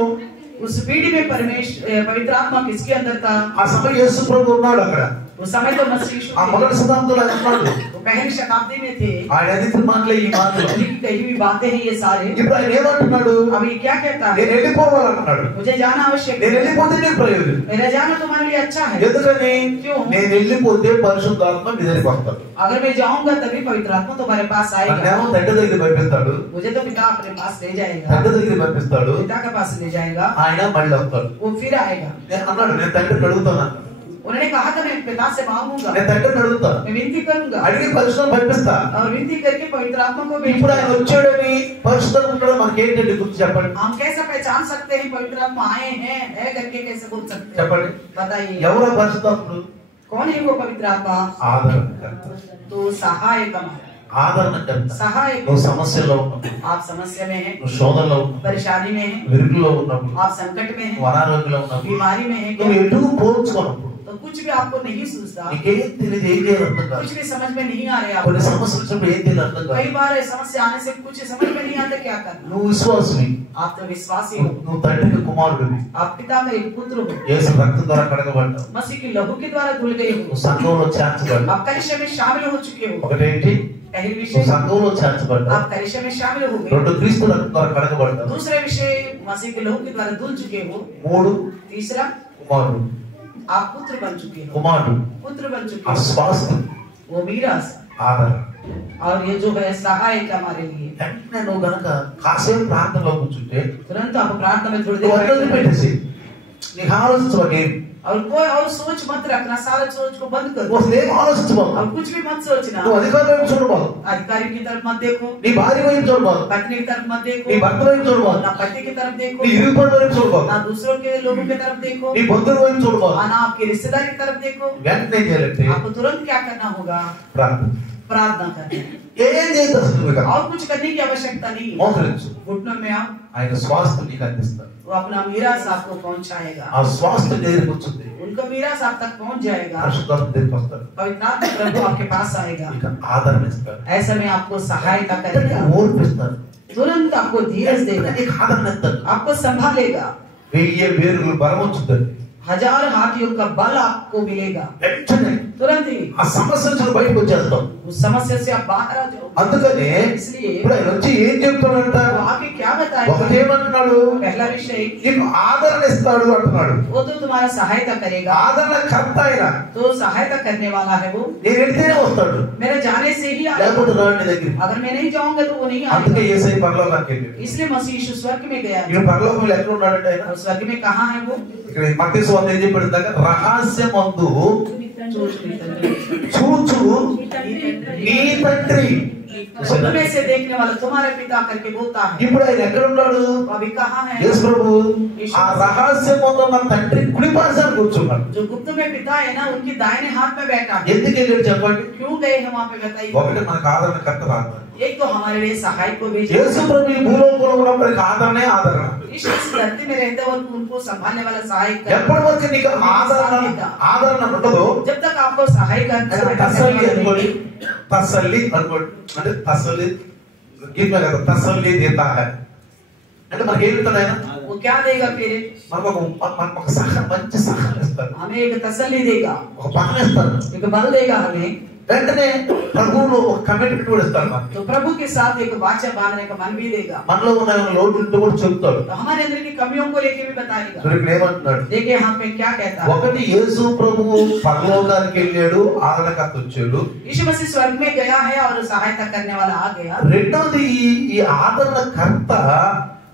उस पीढ़ी में पवित्र आत्मा किसके अंदर था? ఆ సమయం యేసు ప్రభు ఉన్నాడు అక్కడ. उस समय तो मसीह यीशु ఆ మొదటి శతాబ్దంలో ఆయన ఉన్నాడు. वो पहली शताब्दी में थे. ఆయన అదితి మాటలే ఈ మాటలు. कही हुई बातें हैं ये सारे. ఇప్పుడు ఆయన ఏమంటున్నాడు? अब ये क्या कहता है? నేను వెళ్ళిపోవాలంటున్నాడు. मुझे जाना आवश्यक నేను है. వెళ్ళిపోతే నీకు ప్రయోజనం. मेरा जाना तुम्हारे लिए अच्छा है. ఎందుకని? क्यों? నేను వెళ్ళిపోతే పరిశుద్ధాత్మ నీ దగ్గరికి వస్తాడు. अगर मैं जाऊंगा तभी पवित्र आत्मा तुम्हारे पास आएगा. నన్నేమో తండ్రి దగ్గరికి పంపిస్తాడు. मुझे तो पिता अपने पास ले जाएगा. తండ్రి దగ్గరికి పంపిస్తాడు. पिता के पास ले जाएगा. ఆయన మళ్ళీ వస్తాడు. वो फिर आएगा. నేను అన్నాడు, నేను తండ్రిని అడుగుతాను. उन्होंने कहा था मैं पिता से मांगूंगा. నేను తండ్రిని అడుగుతాను. मैं विनती करूंगा. అడిగి పరిశుద్ధం పంపిస్తా. और विनती करके पवित्र आत्मा को ఇప్పుడు ఆయన भेजूंगा. వచ్చాడని పరిశుద్ధం ఉండడం మనకి ఏంటంటే గుర్తు చెప్పండి. हम कैसे पहचान सकते हैं पवित्र आत्मा आए हैं है करके कैसे बोल सकते हैं? చెప్పండి. बताइए. ఎవరు పరిశుద్ధాత్ముడు? कौन है वो पवित्र आत्मा? ఆదరణకర్త. तो सहायक ఆదరణకర్త. सहायक. నువ్వు సమస్యలో ఉన్నప్పుడు, आप समस्या में हैं, నువ్వు శోధనలో ఉన్నప్పుడు, परेशानी में हैं, విరుగులో ఉన్నప్పుడు, आप संकट में हैं, నువ్వు అనారోగ్యంలో ఉన్నప్పుడు, बीमारी में हैं, నువ్వు ఎటు పోల్చుకున్నప్పుడు तो कुछ भी आपको नहीं सूझता, నీకేం తెలియదు, ఏం చేయాలి అర్థం కాదు. कुछ भी समझ में नहीं आ रहे आप. కొన్ని సమస్యలు వచ్చినప్పుడు ఏం చేయాలి అర్థం कई కాదు. बार ये समस्या आने से कुछ समझ में नहीं आता क्या करना. నువ్వు విశ్వాసవి, आप तो विश्वासी हो, నువ్వు తండ్రికి కుమారుడివి. आप पिता का एक पुत्र हो, యేసు రక్తం ద్వారా కడగబడ్డావు. मसीह की लहू के द्वारा धुल गए हो, నువ్వు సంఘంలో చేర్చబడ్డావు. आप कलिशा में शामिल हो चुके हो. ఒకటేంటి? पहली నువ్వు विषय సంఘంలో చేర్చబడ్డావు. आप कलिशा में शामिल हो गए. రెండు క్రీస్తు రక్తం ద్వారా కడగబడ్డావు. दूसरा विषय मसीह के लहू के द्वारा धुल चुके हो. మూడు तीसरा కుమారుడు. आप पुत्र बन चुके हो. కుమారుడు पुत्र बन चुके ఆ हो. స్వాస్థ్యం वो मीरास ఆదరణ. और ये जो है सहायक हमारे लिए. వెంటనే నువ్వు గనక కాసేపు ప్రార్థనలో కూర్చుంటే तुरंत आप प्रार्थना में थोड़ी నువ్వు देर వదిలి बैठ పెట్టేసి నీకు ఆలోచించబోకేం, और कोई और सोच मत रखना, सारा सोच को बंद कर दो. నువ్వు అసలు ఏం ఆలోచించబోకు. और कुछ भी मत सोचना. నువ్వు అధికారుల వైపు చూడబోకు, अधिकारी की तरफ मत देखो, నీ భార్య వైపు చూడబోకు, पत्नी की तरफ मत నీ देखो, భర్త వైపు చూడబోకు, ना पति की तरफ देखो, నీ ఇరుగు పడి వైపు చూడబోకు, ना दूसरों के लोगों की तरफ देखो, నీ బంధువుల వైపు చూడబోకు. ना आपके रिश्तेदार की तरफ देखो. వెంటనే ఏం చేయాలంటే आपको तुरंत क्या करना होगा? ప్రార్థన. प्रार्थना करना. ఏం చేయదు అసలు నువ్వు ఇక. और कुछ करने की आवश्यकता नहीं है. మోకరించు. घुटनों में आप ఆయన స్వాస్థ్యం నీకు అందిస్తాడు. वो अपना मीरास आपको पहुंचाएगा. ఆ స్వాస్థ్యం దగ్గరికి వచ్చింది उनका मीरास आप तक पहुंच जाएगा. పరిశుద్ధాత్మ దగ్గరికి వస్తాడు. पवित्र आत्मा प्रभु आपके पास आएगा. ఇక ఆదరణ ఇస్తాడు, ऐसे में आपको सहायता करेगा, ఓర్పిస్తాడు, तुरंत आपको धीरज देगा, నీకు ఆదరణ ఇస్తాడు. आपको संभालेगा. 1000 వేరుగులు బలం వచ్చుతుంది. 1000 हाथियों का बल आपको मिलेगा. వెంటనే तुरंत ही ఆ సమస్య నుంచి నువ్వు బయటకు వచ్చేస్తావు. उस समस्या से आप बाहर आ जाओ. అందుకనే इसलिए ఇప్పుడు ఆయన వచ్చి ఏం చెప్తాడంట? वो आगे क्या बताएगा? ఒకటేమంటున్నాడు? पहला विषय నీకు ఆదరణ ఇస్తాడు అంటున్నాడు. वो तो तुम्हारा सहायता करेगा. ఆదరణ కర్త ఆయన. तो सहायता करने वाला है वो. నేను వెళ్తేనే వస్తాడు, मेरे जाने से ही आएगा. లేకపోతే రాడు నీ దగ్గరికి. अगर मैं नहीं जाऊंगा तो वो नहीं అందుకే आएगा. యేసయ్య పరలోకానికి వెళ్ళాడు. इसलिए मसीह यीशु स्वर्ग में गया. ఈయన పరలోకంలో ఎక్కడ ఉన్నాడంటే ఆయన और स्वर्ग में कहाँ है वो? ఇక్కడ మత్తయి సువార్త ఏం చెప్పాడు ఇందాక? రహస్యమందు చూచు నీ తండ్రి. स्वप्न में से देखने वाला तुम्हारे पिता करके बोलता है. ఇప్పుడు ఆయన ఎక్కడ ఉన్నాడు? अभी कहाँ है? యేసు ప్రభు ఆ రహస్యమందు మన తండ్రి కుడి పార్శ్వాన కూర్చున్నాడు. जो गुप्त में पिता है ना उनकी दाहिने हाथ में बैठा है. ఎందుకు వెళ్ళాడు చెప్పండి? क्यों गए हैं वहाँ पे बताइए. ఒకటి మనకు ఆదరణ కర్త రాదు. एक तो हमारे लिए सहायक को भेजा. యేసు ప్రభు ఈ భూలోకంలో ఉన్నప్పటికీ ఆదరణే ఆదరణ. इस धरती में रहते वक्त उनको संभालने वाला सहायक ఎప్పటి వరకు నీకు ఆదరణ ఉండదో जब तक आपको सहायक తసల్లి అనుకోండి, తసల్లి అనుకోండి, అంటే తసల్లి గీత కదా, తసల్లి దేతా హై అంటే మనకి ఏమి ఇస్తాడు ఆయన? वो क्या देगा फिर? మనకు ఒక మంచి సహాయం ఇస్తాడు, हमें एक तसल्ली देगा, ఒక బలం ఇస్తాడు. एक बल देगा हमें. వెంటనే ప్రభువులో ఒక కమిట్మెంట్ కూడా ఇస్తాడు మనకి. तो प्रभु के साथ एक वाचा बांधने का मन भी देगा. మనలో ఉన్న లోటులతో కూడా చెప్తాడు. तो हमारे अंदर की कमियों को लेके भी बताएगा. చూడు ఇక్కడ ఏమంటున్నాడు, देखिए यहाँ पे क्या कहता है. ఒకటి యేసు ప్రభువు పరలోకానికి వెళ్ళాడు, ఆదరణకర్త వచ్చాడు. यीशु मसीह स्वर्ग में गया है और सहायता करने वाला आ गया. రెండోది ఈ ఆదరణకర్త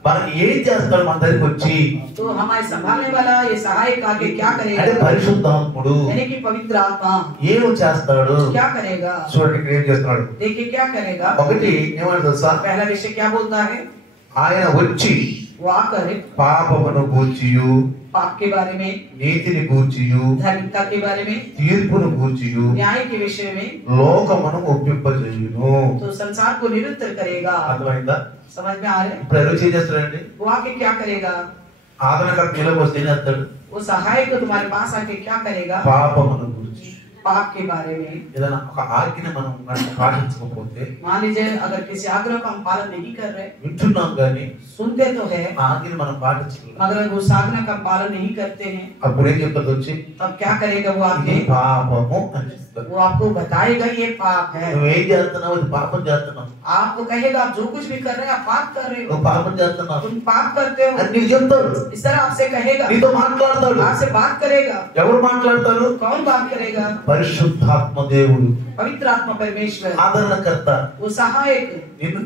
మనకి ఏం చేస్తాడు మన దగ్గరికి వచ్చి, तो हमारे संभालने वाला ये सहायक आगे क्या అంటే करेगा. పరిశుద్ధాత్ముడు यानी कि पवित्र आत्मा ఏం చేస్తాడు, क्या करेगा. చూడండి ఇక్కడ ఏం చేస్తున్నాడు. देखिए क्या करेगा. ఒకటి ఏమన్నా తెలుసా, पहला विषय क्या बोलता है. ఆయన వచ్చి वो आकर పాపమును గూర్చియు, पाप के बारे में, నీతిని గూర్చియు, धार्मिकता के बारे में, తీర్పును గూర్చియు, न्याय के विषय में లోకమును ఒప్పింపజేయును. तो संसार को निरुत्तर करेगा. అర్థమైందా? समझ में आ रहे. ఇప్పుడు ఎవరు చేస్తాడండి, वो आके क्या करेगा. ఆదరణకర్త నీలోకి వస్తే ఏం చేస్తాడు, वो सहायक को तुम्हारे पास आके क्या करेगा. పాపమును గూర్చి पाप के बारे में. ఏదైనా ఒక ఆజ్ఞని మనం పాటించకపోతే, मान लीजिए अगर किसी आग्रह का हम पालन नहीं कर रहे, వింటున్నాం కానీ सुनते तो है ఆ ఆజ్ఞని మనం పాటించలేదు, मगर उस आज्ञा का पालन नहीं करते हैं, అప్పుడు ఏం చెప్తుంది వచ్చి, तब क्या करेगा वो ఇది आगे. పాపము అని చెప్తాడు. वो आपको बताएगा ये पाप है. నువ్వేం చేస్తున్నావు, ఇది పాపం చేస్తున్నావు, आपको कहेगा आप जो कुछ भी कर रहे हैं आप पाप कर रहे हो. నువ్వు పాపం చేస్తున్నావు तुम पाप करते हो. అని నీకు చెప్తాడు. इस तरह आपसे कहेगा. నీతో మాట్లాడతాడు. आपसे बात करेगा. ఎవరు మాట్లాడతారు, कौन बात करेगा. పరిశుద్ధాత్మ దేవుడు, पवित्र आत्मा परमेश्वर, ఆదరణకర్త वो सहायक నీకు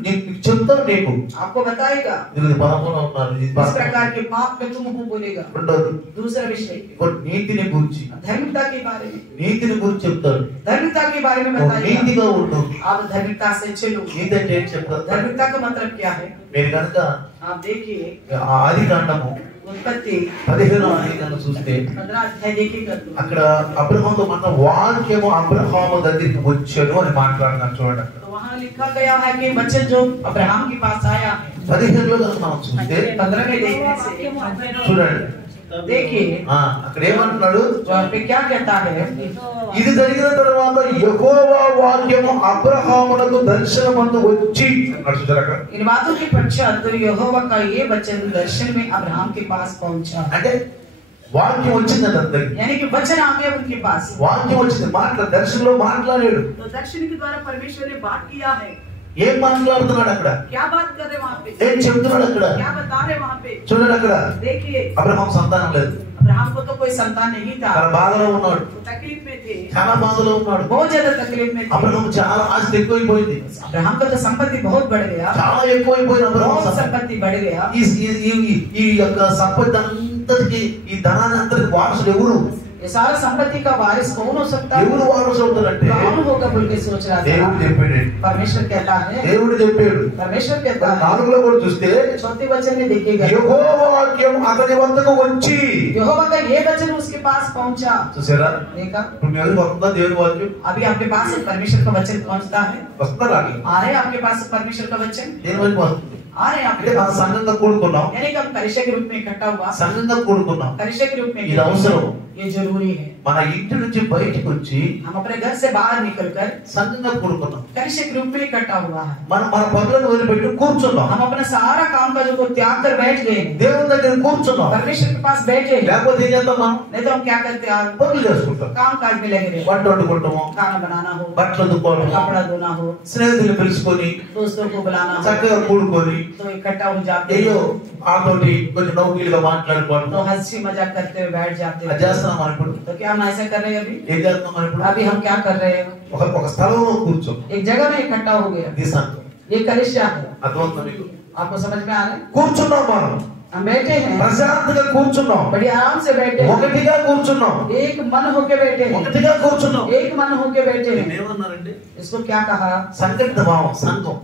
చెప్తాడు. నీకు आपको बताएगा. ఇది పాపంలో ఉన్నారు, ఇది इस పాపం. प्रकार के पाप में तुम हो बोलेगा. రెండోది दूसरा विषय ఇప్పుడు నీతిని గురించి, धार्मिकता के बारे में. నీతిని గురించి చెప్తాడు. धार्मिकता के बारे में నువ్వు बताएगा. నీతిగా ఉండు. आप धार्मिकता से चलो. నీతి అంటే ఏం చెప్తారు, धार्मिकता का मतलब क्या है. మీరు కనుక आप देखिए ఆది కాండము उत्पत्ति 15వ అధ్యాయం చూస్తే 15 अध्याय देखिएगा. అక్కడ అబ్రహాముతో మన వాక్యము అబ్రహాము దగ్గరికి వచ్చాడు అని మాట్లాడుతున్నారు. చూడండి అక్కడ तो वहाँ लिखा गया है कि बच्चे जो अब्राहम के पास आया है. 15లో కనుక మనం చూస్తే 15 में देखने से చూడండి, देखिए అక్కడ ఏమంటున్నాడు, वहाँ पे क्या कहता है. ఇది జరిగిన తర్వాత యెహోవా వాక్యము అబ్రహామునకు దర్శనమందు వచ్చి అన్నాడు. చూసారా అక్కడ, इन बातों के पश्चात तो यहोवा का ये वचन दर्शन में अब्राहम के पास पहुंचा. అంటే వాక్యం వచ్చిందండి అందరికి. यानी कि वचन आ गया उनके पास. వాక్యం వచ్చింది, దర్శనంలో మాట్లాడాడు. तो दर्शन के द्वारा परमेश्वर ने बात किया है. ఏం మాట్లాడుతున్నాడు అక్కడ, क्या बात कर रहे वहाँ पे. ఏం చెప్తున్నాడు అక్కడ, क्या बता रहे वहाँ पे. చూడండి అక్కడ देखिए అబ్రహాం సంతానం లేదు, अब्राहम को तो कोई संतान नहीं था. తన బాధలో ఉన్నాడు, वो तकलीफ में थे. చాలా బాధలో ఉన్నాడు. बहुत ज्यादा तकलीफ में थे. అబ్రహాం చాలా ఆస్తి ఎక్కువైపోయింది, अब्राहम का तो संपत्ति बहुत बढ़ गया. చాలా ఎక్కువైపోయింది అబ్రహాం बहुत संपत्ति बढ़ गया. ఈ యొక్క సంపత్తి అంతటికి, ఈ ధనాన్ని అంతటికి వారసుడు ఎవరు, ये सारा संपत्ति का वारिस कौन हो सकता है. ఎవరు వారసు అవుతారంటే कौन होगा बोल के सोच रहा దేవుడు था. చెప్పాడు. परमेश्वर कहता है. దేవుడు చెప్పాడు. परमेश्वर कहता है. 4లో కూడా చూస్తే चौथे वचन में देखिएगा యెహోవా వాక్యం అతని వద్దకు వచ్చి, यहोवा का ये वचन उसके पास पहुंचा. చూసారా, देखा ఇప్పుడు మీ ఎదురు వస్తుందా దేవుని వాక్యం, अभी आपके पास परमेश्वर का वचन पहुंचता है. వస్తుందా రాలేదు, आ रहे हैं आपके पास परमेश्वर का वचन. దేని వైపు వస్తుంది, आ रहे हैं అంటే आपके మన पास. సంఘంగా కూడుకున్నాం, यानी कि हम कलिशा के रूप में इकट्ठा हुआ. సంఘంగా కూడుకున్నాం, कलिशा के रूप में ఇది అవసరం. ये जरूरी है. మన ఇంటి నుంచి బయటికి వచ్చి हम अपने घर से बाहर निकलकर సంఘంగా కూడుకున్నాం, कलिशा के रूप में इकट्ठा हुआ है. మన పనులను వదిలిపెట్టి కూర్చున్నాం, हम अपना सारा काम काज को त्याग कर बैठ गए. దేవుని దగ్గర కూర్చున్నాం. परमेश्वर के पास बैठे. లేకపోతే ఏం చేస్తాం, మనం नहीं तो हम क्या करते हैं. పనులు చేసుకుంటాం, काम काज में लगे रहे. వంట వండుకుంటాము, खाना बनाना हो, బట్టలు దుక్కోవడం, कपड़ा धोना हो, స్నేహితులు పిలుచుకొని दोस्तों को बुलाना हो, చక్కగా కూడుకొని तो इकट्ठा हो जाते అయ్యో हो. ఆతోటి కొంచెం నౌకీలుగా మాట్లాడుకోవడం, तो हंसी मजाक करते हुए बैठ जाते అది हो. చేస్తున్నాం మనం ఇప్పుడు. तो क्या हम ऐसा कर रहे हैं अभी. ఏం చేస్తున్నాం మనం ఇప్పుడు, अभी हम क्या कर रहे हैं. ఒక స్థలంలో కూర్చోం, एक जगह में इकट्ठा हो गया. ఇది సంఘం. ये कलिशा है. అర్థమవుతుందా మీకు, आपको समझ में आ रहा है. కూర్చున్నాం మనం, हम बैठे हैं, ప్రశాంతంగా కూర్చున్నాం, बड़ी आराम से बैठे हैं. ఒకటిగా కూర్చున్నాం, एक मन होके बैठे हैं. ఒకటిగా కూర్చున్నాం. एक मन होके बैठे हैं. ఏమన్నారండి, इसको क्या कहा. సంఘటిత భావం, సంఘం,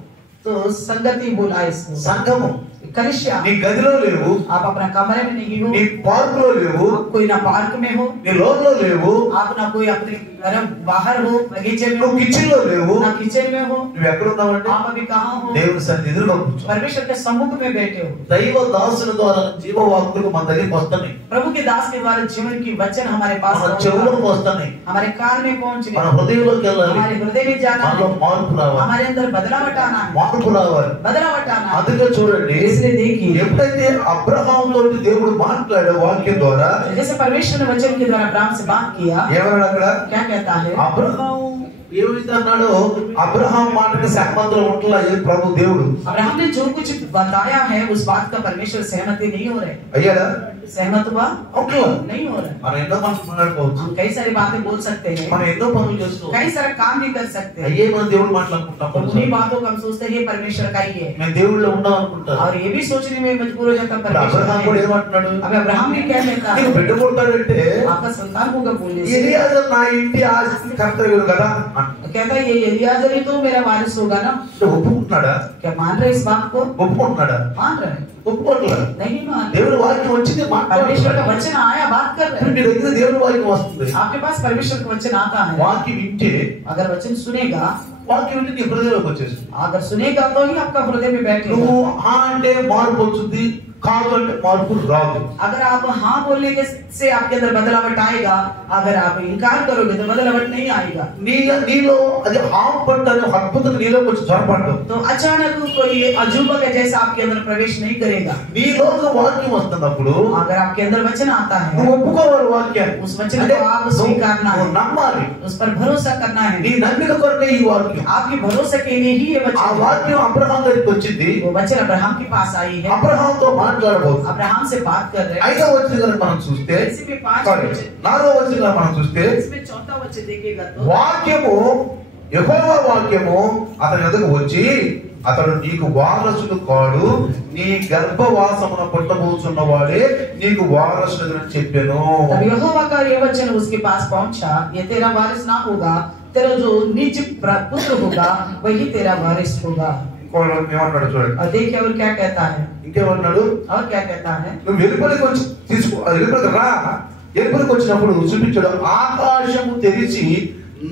तो संगति बोला इसको. సంఘము. कलिशा. నీ గదిలో లేవు, आप अपना कमरे में नहीं हो, నీ పార్కులో లేవు, आप कोई ना पार्क में हो, నీ లోన్లో లేవు, आप ना कोई अपने घर बाहर हो, बगीचे में हो, నువ్వు కిచెన్ లో లేవు, ना किचन में हो. నువ్వు ఎక్కడ ఉన్నావంటే आप अभी कहाँ हो. దేవుని సన్నిధి ఎదురుగా కూర్చో. परमेश्वर के सम्मुख में बैठे हो. దైవ దాసుల ద్వారా జీవవాక్కులు మన దగ్గరికి వస్తున్నాయి, प्रभु के दास के द्वारा जीवन की वचन हमारे पास మన पहुंचा. చెవులకు వస్తున్నాయి, हमारे कान में पहुंच మన गए. హృదయంలోకి వెళ్ళాలి, हमारे हृदय में जाना మనలో है. మార్పు రావాలి, हमारे अंदर बदलावट आना है. మార్పు రావాలి. बदलावट आना है. అందుకే చూడండి, इसलिए देखिए ఎప్పుడైతే అబ్రహాం తోటి దేవుడు మాట్లాడే వాక్యం ద్వారా जैसे परमेश्वर ने वचन के द्वारा अब्राहम से बात किया. ఏమన్నాడు అక్కడ, क्या कहता है. అబ్రహాం ఏమైతే అన్నాడో అబ్రహాం మాటకి సహమతులు ఉంటలా ప్రభు దేవుడు. अब्राहम ने जो कुछ बताया है उस बात का परमेश्वर सहमति नहीं हो रहे. అయ్యాడా? सहमत हुआ? అవును. नहीं हो रहा. మనం ఎన్నో మాటలు మాట్లాడుకోవచ్చు, हम कई सारी बातें बोल सकते हैं, మనం ఎన్నో పనులు చేసుకోవచ్చు, कई सारा काम भी कर सकते हैं. అయ్యే మన దేవుడు మాట్లాడుకుంటాం. तो उन्हीं बातों को हम सोचते हैं ये परमेश्वर का ही है మేము దేవుళ్ళో ఉండాం అనుకుంటాం. और ये भी सोचने में मजबूर हो जाता है परमेश्वर అబ్రహాం కూడా ఏమంటున్నాడు? अब अब्राहम भी क्या कहता है? నీకు బిడ్డ పుడతాడంటే आपका संतान होगा बोलने से ఎలియాజరు నా ఇంటి ఆస్తి కర్తవ్యుడు కదా कहता है ये एलियाजर ही तो मेरा वारिस होगा ना. ఒప్పుకుంటున్నాడా? क्या मान रहे इस बात को? ఒప్పుకుంటున్నాడా? मान रहे ఒప్పుకోవట్లేదు. नहीं मान रहे. దేవుడి వాక్యం వచ్చింది परमेश्वर का మాట్లాడుతున్నాడు. वचन आया बात कर रहे మీ దగ్గర దేవుడి వాక్యం వస్తుంది, हैं. आपके पास परमेश्वर का वचन आता है. వాక్యం వింటే अगर वचन सुनेगा, వాక్యం వింటే నీ హృదయంలోకి వచ్చేస్తుంది. अगर सुनेगा तो ही आपका हृदय में बैठेगा. నువ్వు హా అంటే మార్పు వచ్చింది, కాదు అంటే మార్పు రాదు. अगर आप हाँ बोलने के से आपके अंदर बदलावट आएगा, अगर आप इनकार करोगे तो बदलावट नहीं आएगा. నీలో అది హామ్ పడ్డాను అద్భుతంగా నీలోకి వచ్చి జ్వరపడ్డావు. तो अचानक कोई अजूबा के जैसा आपके अंदर प्रवेश नहीं करेगा. నీలోకి వాక్యం వస్తున్నప్పుడు अगर आपके अंदर वचन आता है, నువ్వు ఒప్పుకోవాలి వాక్యాన్ని. उस वचन को आप स्वीकारना है, నువ్వు నమ్మాలి. उस पर भरोसा करना है. నీ నమ్మిక కొరకే ఈ వాక్యం. आपके भरोसे के लिए ही ये ఆ वचन है. వాక్యం అబ్రహాం దగ్గరికి వచ్చింది. वो वचन अब्राहम के पास आई है. అబ్రహాంతో మాట్లాడబోతుంది. अब्राहम से बात कर रहे हैं. 5వ వచనం మనం చూస్తే, इसी में 5 సారీ वचन, 4వ వచనం మనం చూస్తే, इसमें 4था वचन देखिएगा तो వాక్యము యెహోవా వాక్యము అతని ఎదుగు వచ్చి, అతడు నీకు వారసుడు కాడు, నీ గర్భవాసమున పుట్టబోతున్న వాడే నీకు వారసుడు అని చెప్పాను. तब यहोवा का ये वचन उसके पास पहुंचा, ये तेरा वारिस ना होगा, तेरा जो निज पुत्र होगा वही तेरा वारिस होगा. ఇంకోడు ఏమన్నాడు చూడండి. और देखिए और क्या कहता है, ఇంకేమన్నాడు? और क्या कहता है, నువ్వు వెలుపలికి వచ్చి వెలుపలికి రా. వెలుపలికి వచ్చినప్పుడు చూపించాడు, ఆకాశము తెరిచి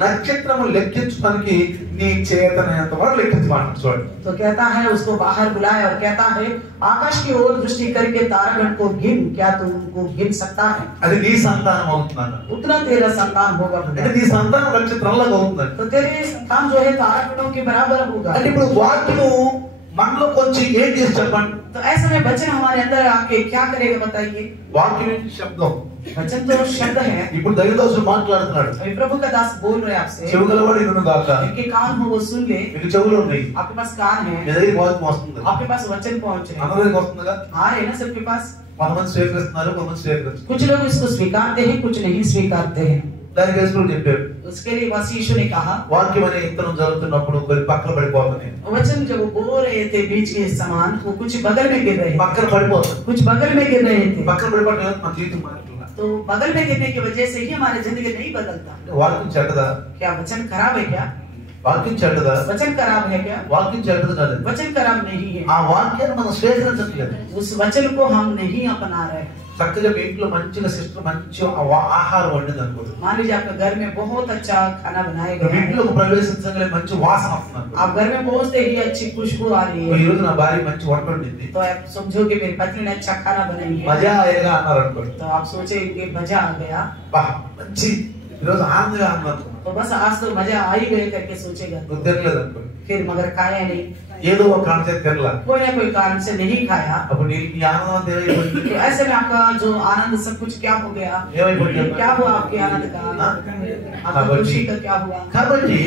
నక్షత్రము లెక్కించడానికి నీ చేతనైనంత వరకు లెక్కించమన్నాడు. చూడండి. तो कहता है उसको बाहर बुलाया और कहता है आकाश की ओर दृष्टि करके तारागण को गिन, क्या तू उनको गिन सकता है? అది నీ సంతానం అవుతుందన్న. उतना तेरा संतान होगा. అంటే నీ సంతానం నక్షత్రంలాగా అవుతుందండి. तो तेरे संतान जो है तारागणों के बराबर होगा. అంటే ఇప్పుడు వాక్యము మనలోకి వచ్చి ఏం చేసి చెప్పండి. तो ऐसे में वचन हमारे अंदर आके क्या करेगा बताइए? వాక్యం ఏంటి? శబ్దం. वचन तो शब्द है. ఇప్పుడు దైవదాసుడు మాట్లాడుతున్నాడు. अभी प्रभु का दास बोल रहे हैं आपसे. చెవు గలవాడు ఇనును గాక. इनके कान हो वो सुन ले. మీకు చెవులు ఉన్నాయి, आपके पास कान మీ है, దగ్గరికి వాక్యం వస్తుంది. आपके पास वचन पहुंच रहे हैं. అందరికి వస్తుందిగా. आ रहे हैं ना सबके पास. కొంతమంది స్వీకరిస్తున్నారు, కొంతమంది స్వీకరిస్తున్నారు. कुछ लोग इसको स्वीकारते हैं, कुछ नहीं स्वीकारते हैं. దానికి యేసుప్రభు చెప్పాడు, उसके लिए बस यीशु ने कहा, వాక్యం అనే విత్తనం జరుగుతున్నప్పుడు కొన్ని పక్కన పడిపోతుంది. वचन जब वो बो रहे थे बीच के समान, वो कुछ बगल में गिर रहे थे, పక్కన పడిపోతుంది. कुछ बगल में गिर रहे थे. పక్కన పడిపోవడం మన జీవితం మారుతుంది. तो बगल में गिरने की वजह से ही हमारी जिंदगी नहीं बदलता. వాక్యం చెడ్డదా? क्या वचन खराब है क्या? వాక్యం చెడ్డదా? वचन खराब है क्या? వాక్యం చెడ్డది కాదు. वचन खराब नहीं है. ఆ వాక్యాన్ని మనం స్వీకరించట్లేదు. उस वचन को हम नहीं अपना रहे. చక్కగా మీ ఇంట్లో మంచిగా సిస్టర్ మంచి ఆహారం వండింది అనుకోండి. मान लीजिए आपके घर में बहुत अच्छा खाना बनाया మీ गया है. ఇంట్లోకి ప్రవేశించగానే మంచి వాసన వస్తుంది. आप घर में पहुंचते ही अच्छी खुशबू आ रही ఈ है, రోజు నా భార్య మంచి వంట వండింది, तो आप समझो कि मेरी पत्नी ने अच्छा खाना बनाई है. మజా అయ్యగా అన్నారు అనుకోండి. तो आप सोचे कि मजा आ गया, బా మంచి ఈరోజు ఆనందంగా అన్నారు. तो बस आज तो मजा आ ही गए करके सोचेगा. నువ్వు తినలేదు అనుకోండి. फिर मगर खाया नहीं, ఏదో ఒక కారణం చేత తినలా. कोई ना कोई कारण से नहीं खाया. అప్పుడు నీకు ఈ ఆనందం ఏమైపోయింది? तो ऐसे में आपका जो आनंद सब कुछ क्या हो गया? ఏమైపోయింది? क्या हुआ आपके आनंद का? आपका खुशी का क्या हुआ? కాబట్టి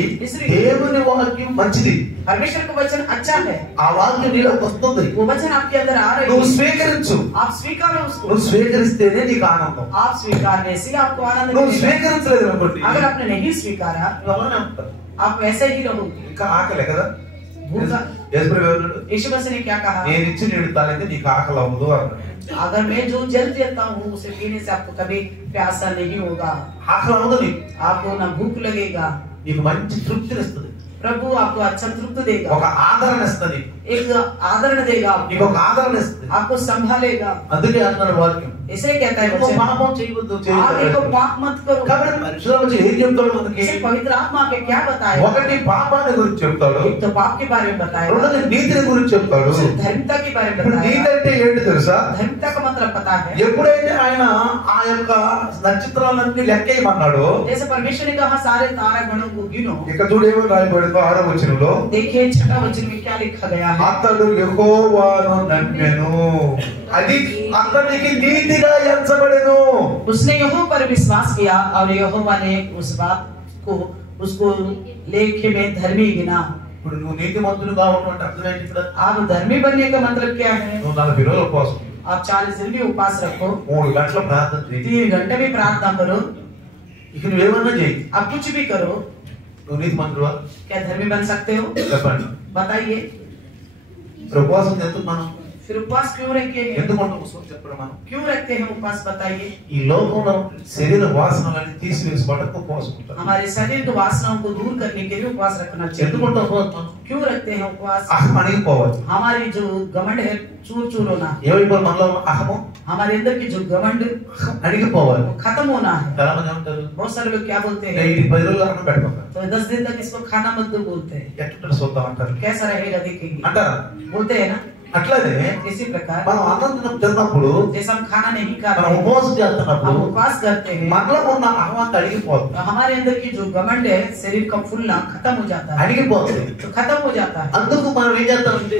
దేవుని వాక్యం మంచిది. परमेश्वर का वचन अच्छा है. ఆ వాక్యం నీలోకి వస్తుంది. वो वचन आपके अंदर आ रहे నువ్వు हैं, స్వీకరించు. आप स्वीकारो उसको. నువ్వు స్వీకరిస్తేనే నీకు ఆనందం. आप स्वीकारने से आपको आनंद నువ్వు मिलेगा. స్వీకరించలేదు అనుకోండి, अगर आपने नहीं स्वीकारा నువ్వు అలానే ఉంటావు. आप वैसे ही रहोगे. ఇంకా ఆకలే కదా. भूखा. యేసుప్రభు ఏమన్నాడు? यीशु मसीह ने क्या कहा? నేను ఇచ్చి నీడు తాగితే నీకు ఆకలి అవ్వదు అన్నాడు. अगर मैं जो जल देता हूँ उसे पीने से आपको कभी प्यासा नहीं होगा. ఆకలి అవ్వదు నీకు. आपको ना भूख लगेगा. నీకు మంచి తృప్తిని ఇస్తుంది. प्रभु आपको अच्छा तृप्त देगा, ఒక ఆదరణ ఇస్తుంది. एक आदरण देगा, నీకు ఒక ఆదరణ ఇస్తుంది. आपको संभालेगा. అందుకే అన్నాడు వాక్యం, इसलिए कहता है నువ్వు वचन, పాపం చేయవద్దు आगे को पाप मत करो. కాబట్టి పరిశుద్ధ వచ్చి ఏం చెప్తాడు మనకి? इसे पवित्र आत्मा के क्या बताए? ఒకటి పాపాన్ని గురించి చెప్తాడు, एक तो पाप के बारे में बताएगा, రెండోది నీతిని గురించి చెప్తాడు. दूसरी धर्मता के बारे में ఇప్పుడు నీతి बताएगा. అంటే ఏంటి తెలుసా? धर्मता का मतलब पता है. ఎప్పుడైతే ఆయన ఆ యొక్క నక్షత్రాలన్నీ లెక్కేయమన్నాడో, जैसे परमेश्वर ने कहा सारे तारा गणों को गिनो. ఇక చూడేమో రాయబడిందో 6వ వచనంలో, देखिए 6वां वचन में क्या लिखा गया है? అతడు యెహోవాను నమ్మెను, అది అతనికి నీతిగా ఎంచబడెను. उसने यहोवा पर विश्वास किया और यहोवा ने उस बात को उसको लेखे में धर्मी गिना। ఇప్పుడు నువ్వు నీతిమంతుడు కావడం అంటే అర్థం ఏంటి? ఇక్కడ आप धर्मी बनने का मतलब क्या है? నువ్వు 40 రోజులు ఉపవాసం, आप 40 दिन भी उपवास रखो, 3 గంటల ప్రార్థన చేయి, 3 घंटे भी प्रार्थना करो, ఇక నువ్వేమన్నా చేయి, आप कुछ भी करो, నువ్వు నీతిమంతుడువా? क्या धर्मी बन सकते हो? చెప్పండి. बताइए। ఉపవాసం ఎందుకు మనం फिर उपवास क्यों रखे हैं? ఎందుకు ఉంటాం? చెప్పడం మనం क्यों रखते हैं उपवास? बताइए। ఈ లోకంలో శరీర వాసనలన్నీ తీసివేసి పడకు ఉపవాసం ఉంటాం. हमारे शरीर की वासनाओं को दूर करने के लिए उपवास रखना चाहिए। ఎందుకు ఉంటాం ఉపవాసం? क्यों रखते हैं उपवास? అహం అణిగిపోవాలి. हमारी जो घमंड है चूर चूर होना, ఏమైపోవాలి? మనలో ఉన్న అహము हमारे अंदर की जो घमंड అణిగిపోవాలి. वो खत्म होना है। చాలా మంది ఏమంటారు? बहुत सारे लोग क्या बोलते हैं? ఇది 10 రోజులు అన్నం పెట్టుకుంటారు, तो 10 दिन तक इसको खाना मत दो बोलते हैं, ఎట్లా చూద్దాం అంటారు, कैसा रहेगा देखेंगे అంటారా? बोलते हैं ना। అట్లానే इसी प्रकार మనం అన్నం తిన్నప్పుడు, जैसे हम खाना नहीं మనం खाते हैं, ఉపవాసం చేస్తున్నప్పుడు हम उपवास करते हैं, మనలో ఉన్న అహం అంతా అణిగిపోతుంది. तो हमारे अंदर की जो घमंड है शरीर का फूलना खत्म हो जाता है, అణిగిపోతుంది. तो खत्म हो जाता है। అందుకు మనం ఏం చేస్తామంటే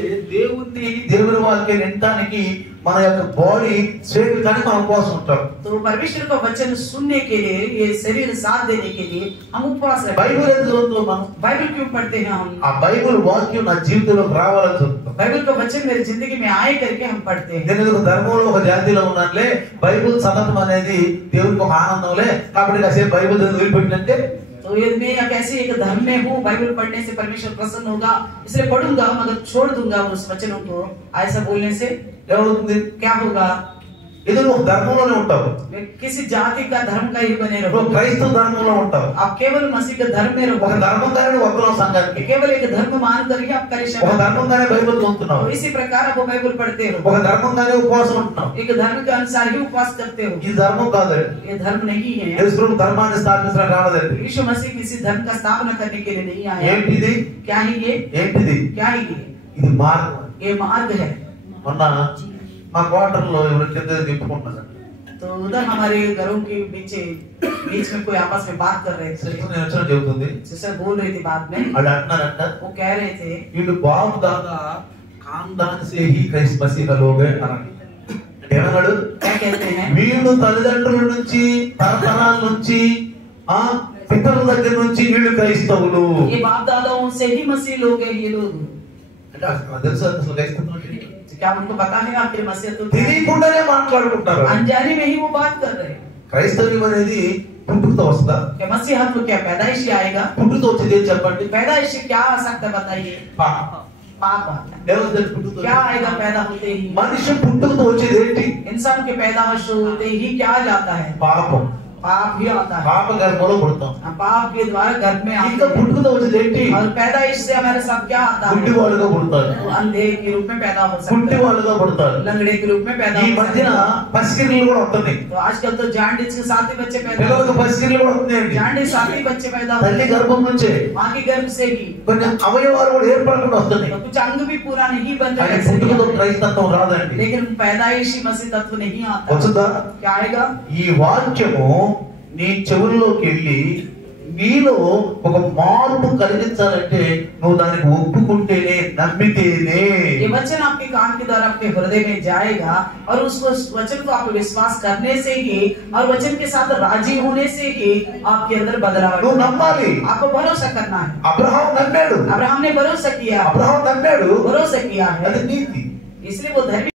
దేవుని వాక్యం వినడానికి మన యొక్క బాడీ స్వేచ్ఛానికి మనం ఉపవాసం ఉంటాం. तो परमेश्वर का वचन सुनने के लिए, ये शरीर साथ देने के लिए हम उपवास रखते हैं। బైబిల్ ఎందుకు చదువుతాం మనం? बाइबल क्यों पढ़ते हैं हम? ఆ బైబిల్ వాక్యం నా జీవితంలోకి రావాలని చదువుతాం. बाइबल का वचन मेरी जिंदगी में आए करके हम पढ़ते हैं। నేను ఒక ధర్మంలో ఒక జాతిలో ఉన్నానులే, బైబిల్ చదవడం అనేది దేవునికి ఒక ఆనందంలే, కాబట్టి కాసేపు బైబిల్ వదిలిపెట్టినంటే तो यदि मैं एक ऐसी एक धर्म में हूँ, बाइबल पढ़ने से परमेश्वर प्रसन्न होगा इसलिए पढ़ूंगा, मगर छोड़ दूंगा उस वचनों को, ऐसा बोलने से ఏమవుతుంది? क्या होगा? ఇది నువ్వు ఒక ధర్మంలోనే ఉంటావు, मैं किसी जाति का धर्म का ही बने నువ్వు रहो, క్రైస్తవ ధర్మంలో ఉంటావు. आप केवल मसीह के धर्म में ఒక रहो, ధర్మంగానే వస్తున్నావు సంఘానికి, केवल एक धर्म मान करके आप ఒక करें। ధర్మంగానే బైబిల్ చదువుతున్నావు, तो इसी प्रकार आप बाइबल पढ़ते हो, ఒక ధర్మంగానే ఉపవాసం ఉంటున్నావు. एक धर्म के अनुसार ही उपवास करते हो। ఈ ధర్మం కాదండి. ये धर्म नहीं है। యేసు ప్రభు ధర్మాన్ని స్థాపించడానికి రాలేదండి. यीशु मसीह किसी धर्म का स्थापना करने के लिए नहीं आया। ఏంటిది? क्या है ये? ఏంటిది? क्या है ये? ఇది మార్గం. ये मार्ग है। మొన్న మా క్వార్టర్లో ఎవరు కింద తిప్పుకుంటున్నారు, तो उधर हमारे घरों के बीच में कोई आपस में बात कर रहे थे, నేను వచ్చిన చెబుతుంది, सिस्टर बोल रही थी बाद में, వాళ్ళు అంటున్నారంట, वो कह रहे थे వీళ్ళు బాబు దాదా ఖాందాన్ సే హీ క్రైస్ట్ మసీహ్ కా లోగ్ హై అన్నాడు. అంటే ఏమన్నాడు? क्या कहते हैं? వీళ్ళు తల్లిదండ్రుల నుంచి తరతరాల నుంచి ఆ పితరుల దగ్గర నుంచి వీళ్ళు క్రైస్తవులు. ये बाप दादाओं से ही मसीह लोग हैं ये लोग। అంటే అసలు తెలుసా అసలు క్రైస్తవం అంటే? तो क्या उनको पता है आखिर मसीह तो తెలియకుండానే మాట్లాడుకుంటారు. अनजाने में ही वो बात कर रहे हैं। క్రైస్తవ్యం అనేది పుట్టుకతో వస్తుందా? क्या मसीह हम क्या पैदाइश से आएगा? పుట్టుకతో వచ్చేది ఏం చెప్పండి? पैदाइश से क्या आ सकता है बताइए? पाप आता है। దేవుని పుట్టుకతో क्या आएगा पैदा होते ही? మనిషి పుట్టుకతో వచ్చేది ఏంటి? इंसान के पैदाइश होते ही क्या आ जाता है? పాపం. पाप ही आता है। పాప గర్భంలో పుడతాం. पाप के द्वारा गर्भ में आते ఇంకా हैं। పుట్టుకతో వచ్చేది ఏంటి? और पैदाइश से हमारे साथ क्या आता है? గుడ్డివాళ్ళుగా పుడతారు, तो अंधे के रूप में पैदा हो सकते हैं, కుంటివాళ్ళుగా పుడతారు. लंगड़े के रूप में पैदा ఈ हो सकते మధ్యన हैं। పసికిరీలు కూడా వస్తున్నాయి. तो आजकल तो जांडिस के साथ ही बच्चे पैदा పిల్లలకు పసికిరీలు కూడా వస్తున్నాయండి. जांडिस साथ ही बच्चे पैदा होते తల్లి हैं, గర్భం నుంచే माँ के गर्भ से ही। కొన్ని అవయవాలు కూడా ఏర్పడకుండా వస్తున్నాయి. तो कुछ अंग भी पूरा नहीं बन కానీ रहे పుట్టుకతో हैं, క్రైస్తత్వం రాదండి. लेकिन पैदाइशी मसीह तत्व नहीं आता। వచ్చుదా? क्या आएगा? ఈ వాక్యము నీ చెవుల్లోకి వెళ్ళి నీలో ఒక మార్పు కలిగించాలంటే నువ్వు దానికి ఒప్పుకుంటేనే, నమ్మితేనే. ये वचन आपके कान के द्वारा आपके हृदय में जाएगा और उस वचन को आप विश्वास करने से ही और वचन के साथ राजी होने से ही आपके अंदर बदलाव నువ్వు నమ్మాలి. आपको भरोसा करना है। అబ్రహాం నమ్మాడు, अब्राहम ने भरोसा किया, అబ్రహాం నమ్మాడు, भरोसा किया है, అది నీతి. इसलिए वो धर्मी